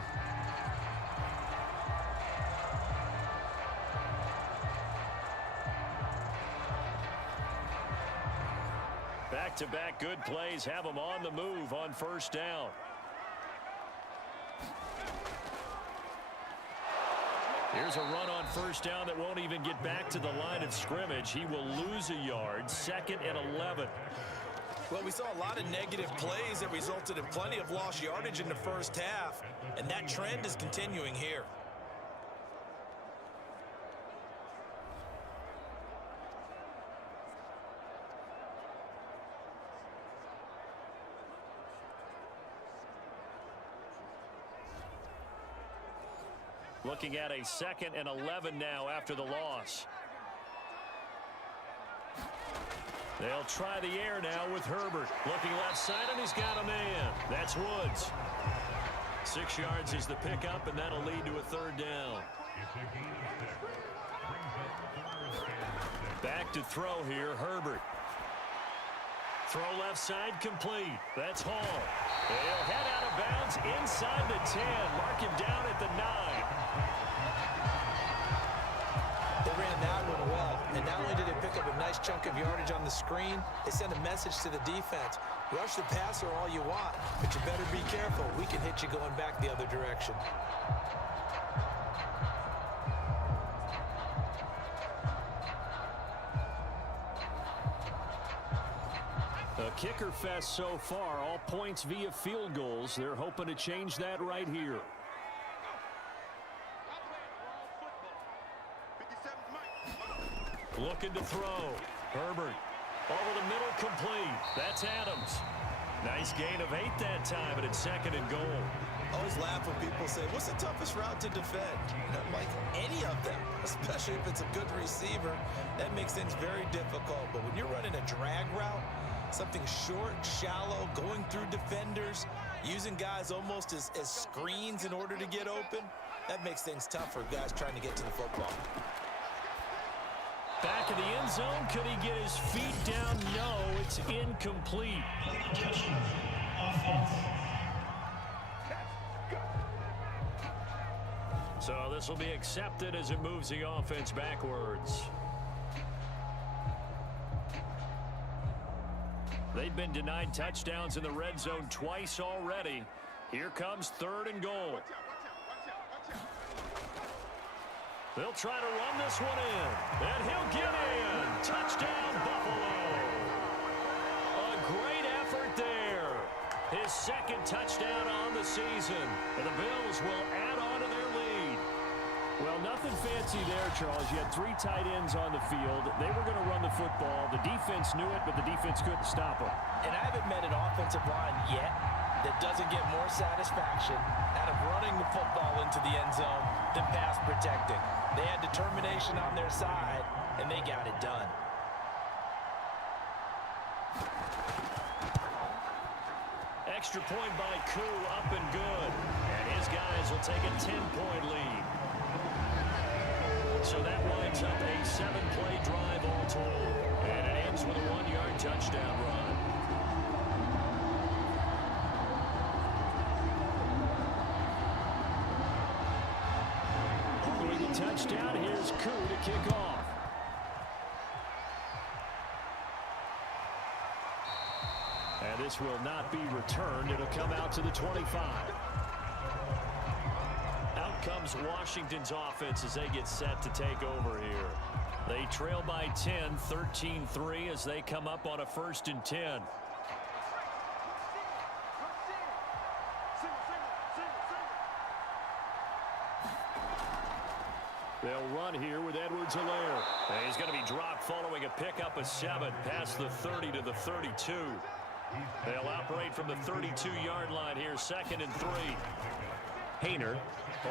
Back-to-back good plays have them on the move on 1st down. Here's a run on 1st down that won't even get back to the line of scrimmage. He will lose a yard. 2nd and 11. Well, we saw a lot of negative plays that resulted in plenty of lost yardage in the first half, and that trend is continuing here. Looking at a 2nd and 11 now after the loss. They'll try the air now with Herbert. Looking left side, and he's got a man. That's Woods. 6 yards is the pickup, and that'll lead to a 3rd down. back to throw here, Herbert. Throw left side complete. That's Hall. He'll head out of bounds inside the 10. Mark him down at the 9. They ran that one well, and not only did they pick up a nice chunk of yardage on the screen, they sent a message to the defense. Rush the passer all you want, but you better be careful. We can hit you going back the other direction. A kicker fest so far, all points via field goals. They're hoping to change that right here. Looking to throw. Herbert over the middle, complete. That's Adams. Nice gain of 8 that time, and it's 2nd and goal. Always laugh when people say, what's the toughest route to defend? Not like any of them, especially if it's a good receiver. That makes things very difficult. But when you're running a drag route, something short, shallow, going through defenders, using guys almost as screens in order to get open, that makes things tough for guys trying to get to the football. Back in the end zone, could he get his feet down? No, it's incomplete. So this will be accepted as it moves the offense backwards. They've been denied touchdowns in the red zone twice already. Here comes 3rd and goal. They'll try to run this one in, and he'll get in. Touchdown, Buffalo. A great effort there. His 2nd touchdown on the season, and the Bills will add on to their lead. Well, nothing fancy there, Charles. You had 3 tight ends on the field. They were going to run the football. The defense knew it, but the defense couldn't stop them. And I haven't met an offensive line yet that doesn't get more satisfaction out of running the football into the end zone than pass protecting. They had determination on their side, and they got it done. Extra point by Koo, up and good. And his guys will take a 10-point lead. So that winds up a 7-play drive all told. And it ends with a 1-yard touchdown run. Touchdown. Here's Koo to kick off. And this will not be returned. It'll come out to the 25. Out comes Washington's offense as they get set to take over here. They trail by 10, 13-3 as they come up on a 1st and 10. They'll run here with Edwards-Helaire. And he's going to be dropped following a pickup of 7 past the 30 to the 32. They'll operate from the 32-yard line here, 2nd and 3. Hayner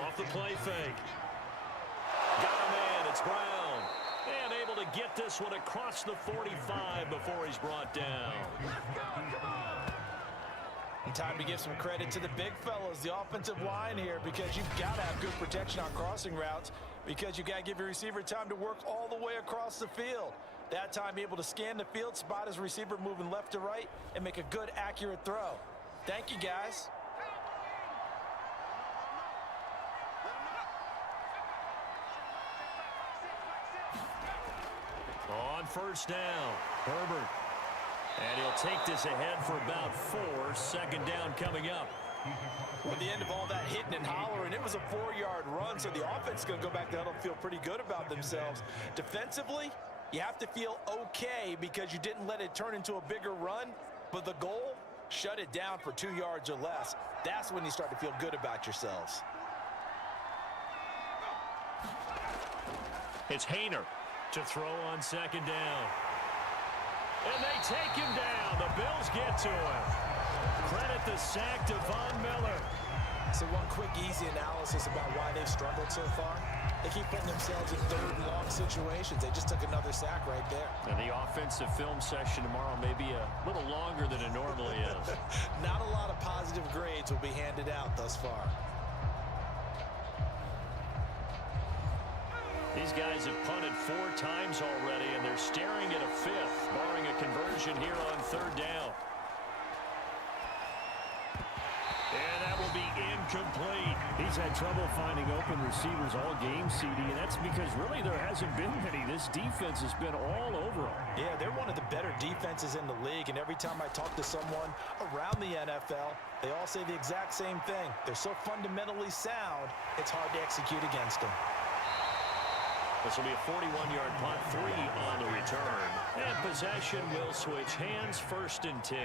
off the play fake. Got a man, it's Brown. And able to get this one across the 45 before he's brought down. And time to give some credit to the big fellas, the offensive line here, because you've got to have good protection on crossing routes, because you got to give your receiver time to work all the way across the field. That time able to scan the field, spot his receiver moving left to right, and make a good, accurate throw. Thank you, guys. On 1st down, Herbert. And he'll take this ahead for about 4. 2nd down coming up. With the end of all that hitting and hollering, it was a 4-yard run, so the offense is going to go back to the huddle and feel pretty good about themselves. Defensively, you have to feel okay because you didn't let it turn into a bigger run, but the goal, shut it down for 2 yards or less. That's when you start to feel good about yourselves. It's Hayner to throw on 2nd down. And they take him down. The Bills get to him. Credit the sack to Von Miller. So one quick, easy analysis about why they've struggled so far. They keep putting themselves in 3rd and long situations. They just took another sack right there. And the offensive film session tomorrow may be a little longer than it normally is. Not a lot of positive grades will be handed out thus far. These guys have punted 4 times already, and they're staring at a 5th, barring a conversion here on 3rd down. And that will be incomplete. He's had trouble finding open receivers all game, CD, and that's because really there hasn't been many. This defense has been all over them. Yeah, they're one of the better defenses in the league, and every time I talk to someone around the NFL, they all say the exact same thing. They're so fundamentally sound, it's hard to execute against them. This will be a 41-yard punt, 3 on the return. And possession will switch hands, 1st and 10.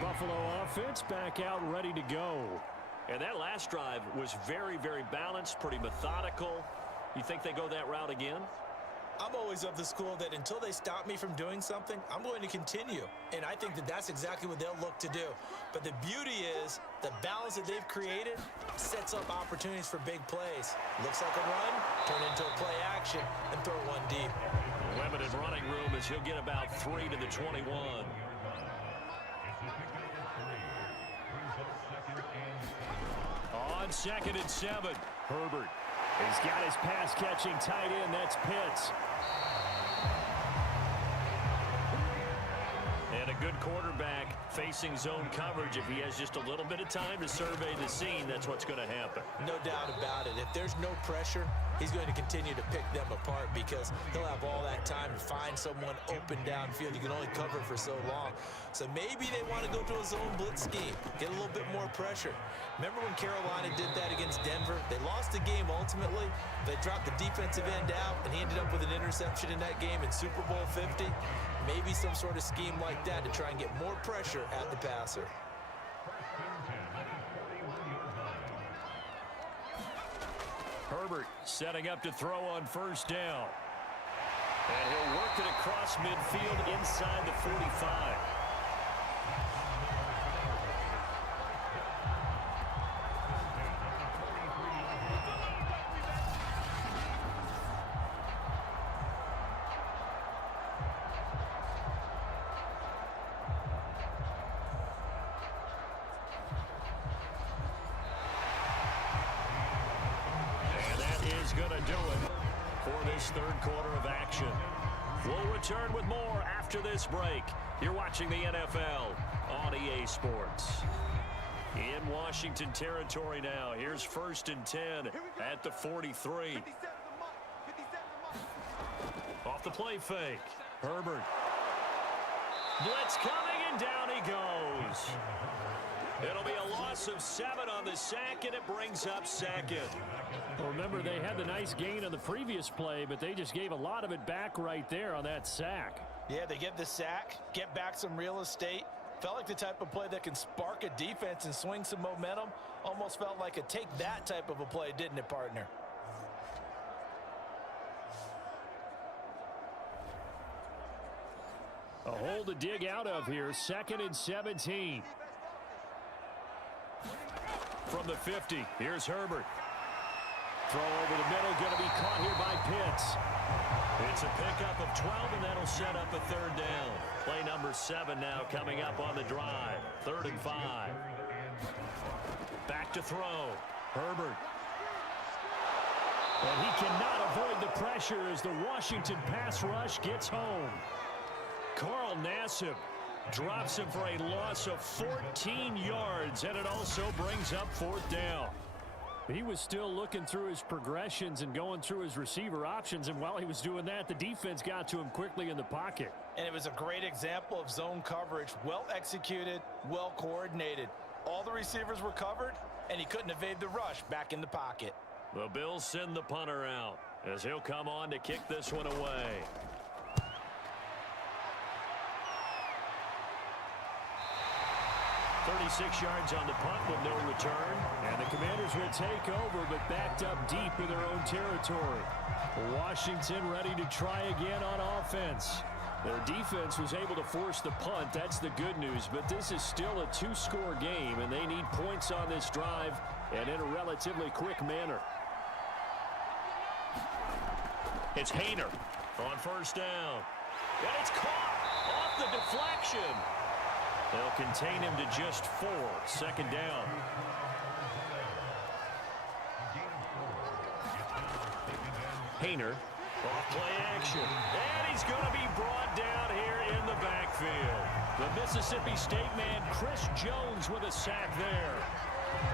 Buffalo offense back out ready to go. And that last drive was very, very balanced, pretty methodical. You think they go that route again? I'm always of the school that until they stop me from doing something, I'm going to continue. And I think that that's exactly what they'll look to do. But the beauty is the balance that they've created sets up opportunities for big plays. Looks like a run, turn into a play action, and throw one deep. Limited running room as he'll get about 3 to the 21. On 2nd and 7, Herbert. He's got his pass-catching tight end. That's Pitts. And a good quarterback facing zone coverage. If he has just a little bit of time to survey the scene, that's what's going to happen. No doubt about it. If there's no pressure, he's going to continue to pick them apart because he'll have all that time to find someone open downfield. You can only cover for so long. So maybe they want to go to a zone blitz scheme, get a little bit more pressure. Remember when Carolina did that against Denver? They lost the game ultimately. They dropped the defensive end out, and he ended up with an interception in that game in Super Bowl 50. Maybe some sort of scheme like that to try and get more pressure at the passer. Herbert setting up to throw on 1st down. And he'll work it across midfield inside the 45. Going to do it for this 3rd quarter of action. We'll return with more after this break. You're watching the NFL on EA Sports. In Washington territory now. Here's 1st and 10 at the 43. Off the play fake. Herbert. Blitz coming, and down he goes. It'll be a loss of 7 on the sack, and it brings up 2nd. Well, remember, they had the nice gain on the previous play, but they just gave a lot of it back right there on that sack. Yeah, they get the sack, get back some real estate. Felt like the type of play that can spark a defense and swing some momentum. Almost felt like a take-that type of a play, didn't it, partner? A hole to dig out of here. 2nd and 17. From the 50, here's Herbert. Throw over the middle, going to be caught here by Pitts. It's a pickup of 12, and that'll set up a 3rd down. Play number 7 now coming up on the drive. 3rd and 5. Back to throw. Herbert. And he cannot avoid the pressure as the Washington pass rush gets home. Carl Nassib drops him for a loss of 14 yards, and it also brings up 4th down. He was still looking through his progressions and going through his receiver options, and while he was doing that, the defense got to him quickly in the pocket. And it was a great example of zone coverage. Well executed, well coordinated. All the receivers were covered, and he couldn't evade the rush back in the pocket. The Bills send the punter out as he'll come on to kick this one away. .36 yards on the punt with no return. And the Commanders will take over, but backed up deep in their own territory. Washington ready to try again on offense. Their defense was able to force the punt. That's the good news, but this is still a 2-score game, and they need points on this drive and in a relatively quick manner. It's Hayner on 1st down. And it's caught off the deflection. They'll contain him to just 4. 2nd down. Hayner off play action. And he's going to be brought down here in the backfield. The Mississippi State man, Chris Jones, with a sack there.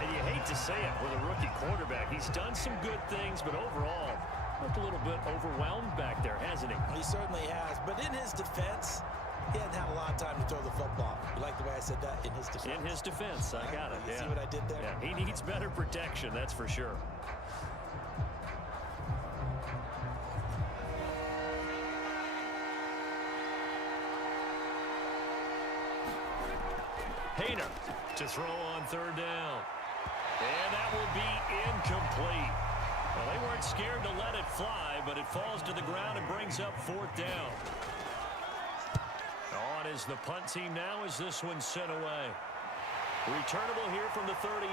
And you hate to say it with a rookie quarterback. He's done some good things, but overall, looked a little bit overwhelmed back there, hasn't he? He certainly has. But in his defense, he hadn't had a lot of time to throw the football. You like the way I said that? In his defense. In his defense. I got it. You see what I did there? Yeah, he needs better protection, that's for sure. Hayner to throw on third down. And that will be incomplete. Well, they weren't scared to let it fly, but it falls to the ground and brings up fourth down. On is the punt team now as this one sent away. Returnable here from the 38.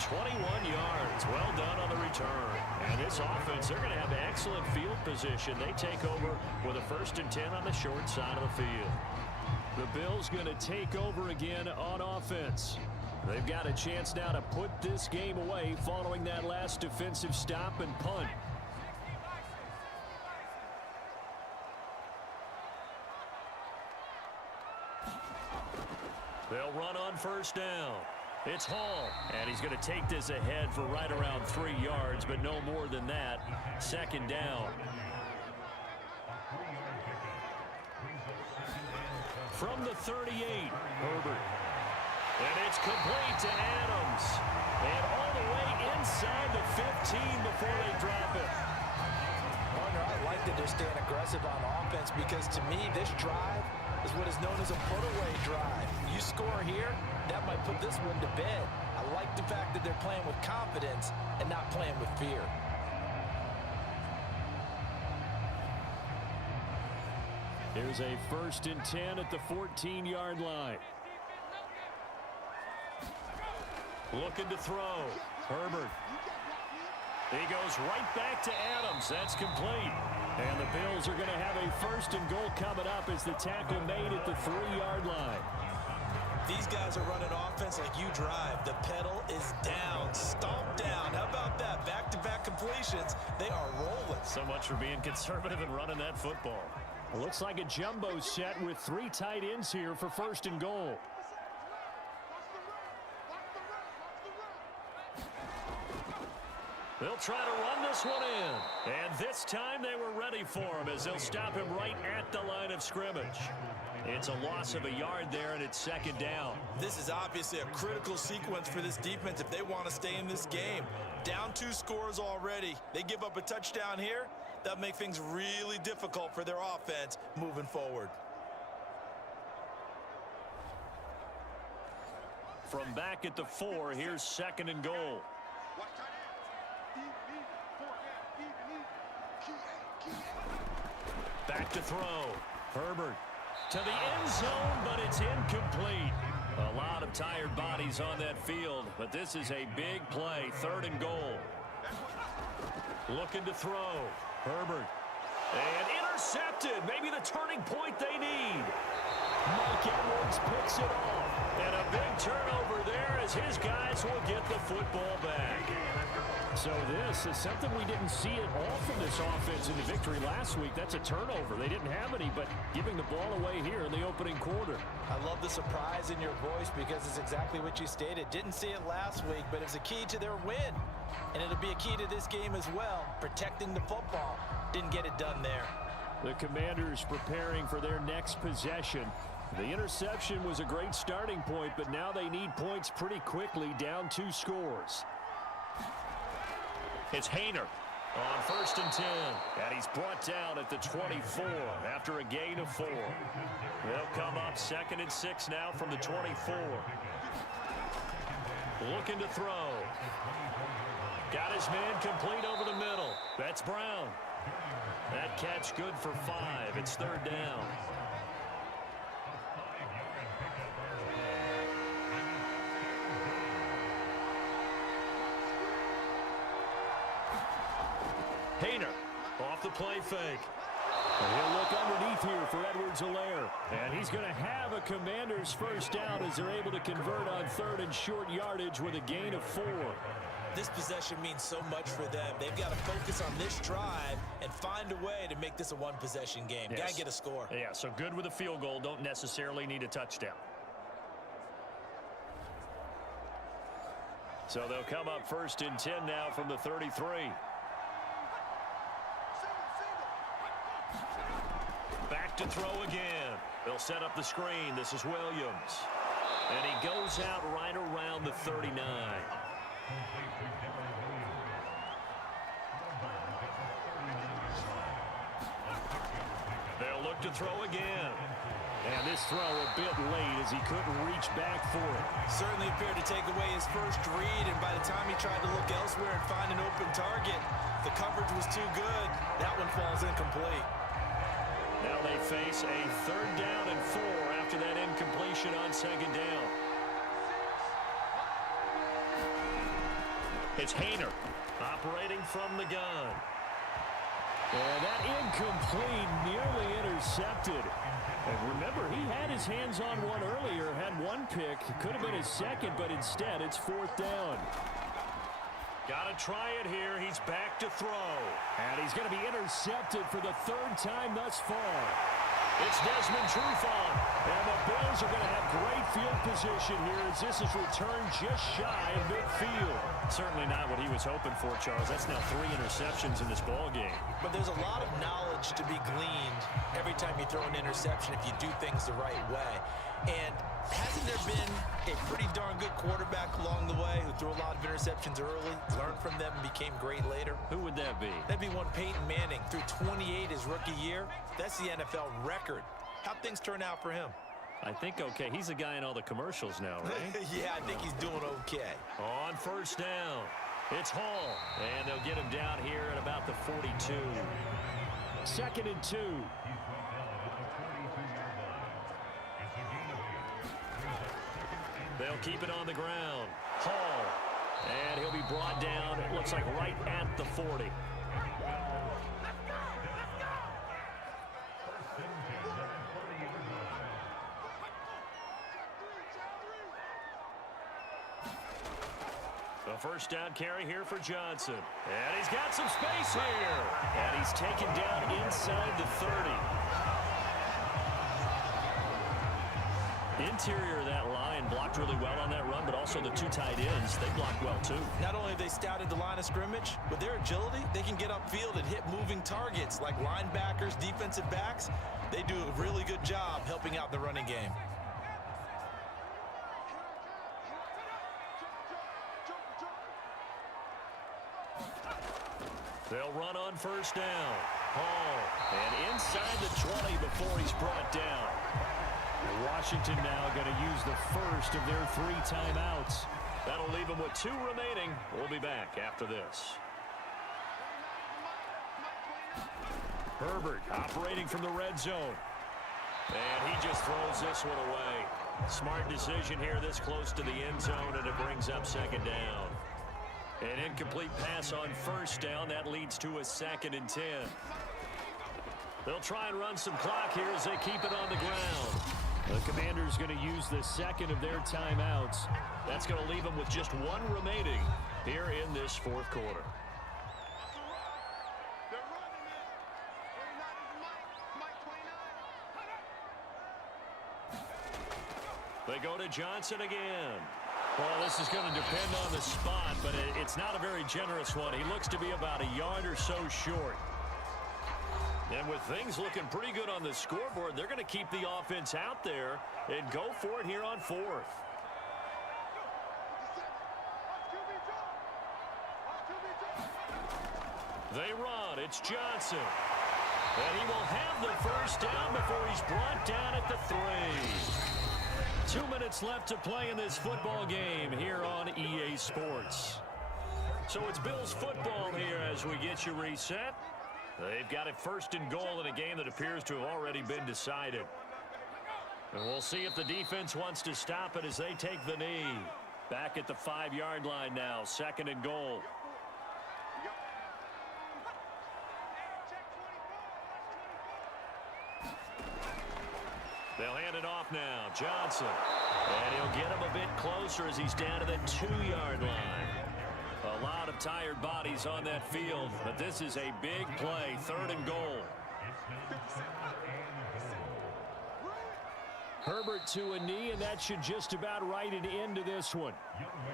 21 yards. Well done on the return. And this offense, they're going to have excellent field position. They take over with a 1st and 10 on the short side of the field. The Bills going to take over again on offense. They've got a chance now to put this game away following that last defensive stop and punt. They'll run on first down. It's Hall, and he's going to take this ahead for right around 3 yards, but no more than that. 2nd down. From the 38, Herbert. And it's complete to Adams. And all the way inside the 15 before they drop it. Partner, I like that they're staying aggressive on offense because to me, this drive is what is known as a put-away drive. You score here, that might put this one to bed. I like the fact that they're playing with confidence and not playing with fear. Here's a 1st and 10 at the 14-yard line. Looking to throw. Herbert. He goes right back to Adams. That's complete. And the Bills are going to have a 1st and goal coming up as the tackle made at the 3-yard line. These guys are running offense like you drive. The pedal is down, stomp down. How about that? Back-to-back completions. They are rolling. So much for being conservative and running that football. It looks like a jumbo set with 3 tight ends here for 1st and goal. They'll try to run this one in. And this time they were ready for him as they'll stop him right at the line of scrimmage. It's a loss of a yard there, and it's 2nd down. This is obviously a critical sequence for this defense if they want to stay in this game. Down 2 scores already. They give up a touchdown here. That'll make things really difficult for their offense moving forward. From back at the 4, here's 2nd and goal. Back to throw. Herbert to the end zone, but it's incomplete. A lot of tired bodies on that field, but this is a big play. 3rd and goal. Looking to throw. Herbert. And intercepted. Maybe the turning point they need. Mike Edwards picks it off. And a big turnover there as his guys will get the football back. So this is something we didn't see at all from this offense in the victory last week. That's a turnover. They didn't have any, but giving the ball away here in the opening quarter. I love the surprise in your voice because it's exactly what you stated. Didn't see it last week, but it's a key to their win. And it'll be a key to this game as well, protecting the football. Didn't get it done there. The Commanders preparing for their next possession. The interception was a great starting point, but now they need points pretty quickly, down 2 scores. It's Hayner on 1st and 10. And he's brought down at the 24 after a gain of 4. They'll come up 2nd and 6 now from the 24. Looking to throw. Got his man complete over the middle. That's Brown. That catch good for 5. It's 3rd down. Hayner off the play fake. And he'll look underneath here for Edwards-Helaire. And he's going to have a Commanders 1st down as they're able to convert on 3rd and short yardage with a gain of 4. This possession means so much for them. They've got to focus on this drive and find a way to make this a one-possession game. Yes. Got to get a score. Yeah, so good with a field goal. Don't necessarily need a touchdown. So they'll come up 1st and 10 now from the 33. Back to throw again. They'll set up the screen. This is Williams. And he goes out right around the 39. They'll look to throw again. And this throw a bit late as he couldn't reach back for it. Certainly appeared to take away his first read, and by the time he tried to look elsewhere and find an open target, the coverage was too good. That one falls incomplete. Now they face a 3rd down and 4 after that incompletion on 2nd down. It's Hayner operating from the gun. And that incomplete, nearly intercepted. And remember, he had his hands on one earlier, had one pick. Could have been his second, but instead it's 4th down. Got to try it here. He's back to throw. And he's going to be intercepted for the 3rd time thus far. It's Desmond Trufant. And the Bills are going to have great field position here as this is returned just shy of midfield. Certainly not what he was hoping for, Charles. That's now 3 interceptions in this ball game. But there's a lot of knowledge to be gleaned every time you throw an interception if you do things the right way. And hasn't there been a pretty darn good quarterback along the way who threw a lot of interceptions early, learned from them, and became great later? Who would that be? That'd be one Peyton Manning. Threw 28 his rookie year. That's the NFL record. How'd things turn out for him? I think okay. He's the guy in all the commercials now, right? Yeah, I think he's doing okay. On 1st down, it's Hall. And they'll get him down here at about the 42. 2nd and 2. They'll keep it on the ground. Hall. And he'll be brought down, it looks like right at the 40. The 1st down carry here for Johnson. And he's got some space here. And he's taken down inside the 30. Interior of that line blocked really well on that run, but also the 2 tight ends, they blocked well too. Not only have they scouted the line of scrimmage, with their agility, they can get upfield and hit moving targets like linebackers, defensive backs. They do a really good job helping out the running game. They'll run on 1st down. Hall. And inside the 20 before he's brought down. Washington now going to use the first of their 3 timeouts. That'll leave them with 2 remaining. We'll be back after this. Herbert operating from the red zone. And he just throws this one away. Smart decision here this close to the end zone, and it brings up 2nd down. An incomplete pass on 1st down. That leads to a 2nd and 10. They'll try and run some clock here as they keep it on the ground. The Commanders going to use the 2nd of their timeouts. That's going to leave them with just 1 remaining here in this 4th quarter. They go to Johnson again. Well, this is going to depend on the spot, but it's not a very generous one. He looks to be about a yard or so short. And with things looking pretty good on the scoreboard, they're going to keep the offense out there and go for it here on 4th. They run. It's Johnson. And he will have the 1st down before he's brought down at the 3. 2 minutes left to play in this football game here on EA Sports. So it's Bills football here as we get you reset. They've got it 1st and goal in a game that appears to have already been decided. And we'll see if the defense wants to stop it as they take the knee. Back at the 5-yard line now, 2nd and goal. They'll hand it off now. Johnson. And he'll get him a bit closer as he's down to the 2-yard line. A tired bodies on that field, but this is a big play, 3rd and goal. Herbert to a knee, and that should just about write it into this one.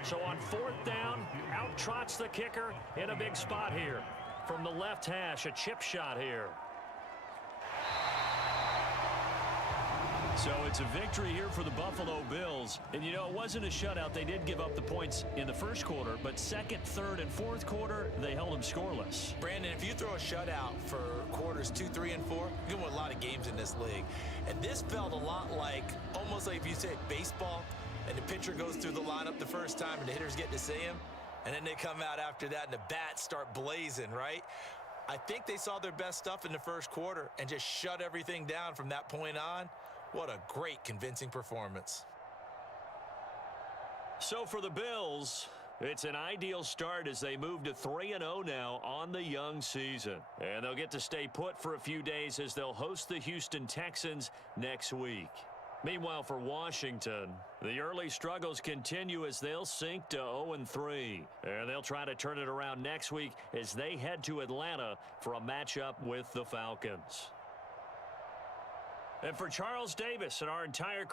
So on 4th down, out trots the kicker in a big spot here. From the left hash, a chip shot here. So it's a victory here for the Buffalo Bills. And, you know, it wasn't a shutout. They did give up the points in the first quarter, but 2nd, 3rd, and 4th quarter, they held them scoreless. Brandon, if you throw a shutout for quarters 2, 3, and 4, you're going to win a lot of games in this league. And this felt a lot like, almost like if you said baseball, and the pitcher goes through the lineup the first time, and the hitters get to see him, and then they come out after that, and the bats start blazing, right? I think they saw their best stuff in the first quarter and just shut everything down from that point on. What a great, convincing performance. So for the Bills, it's an ideal start as they move to 3-0 now on the young season. And they'll get to stay put for a few days as they'll host the Houston Texans next week. Meanwhile, for Washington, the early struggles continue as they'll sink to 0-3. And they'll try to turn it around next week as they head to Atlanta for a matchup with the Falcons. And for Charles Davis and our entire crew,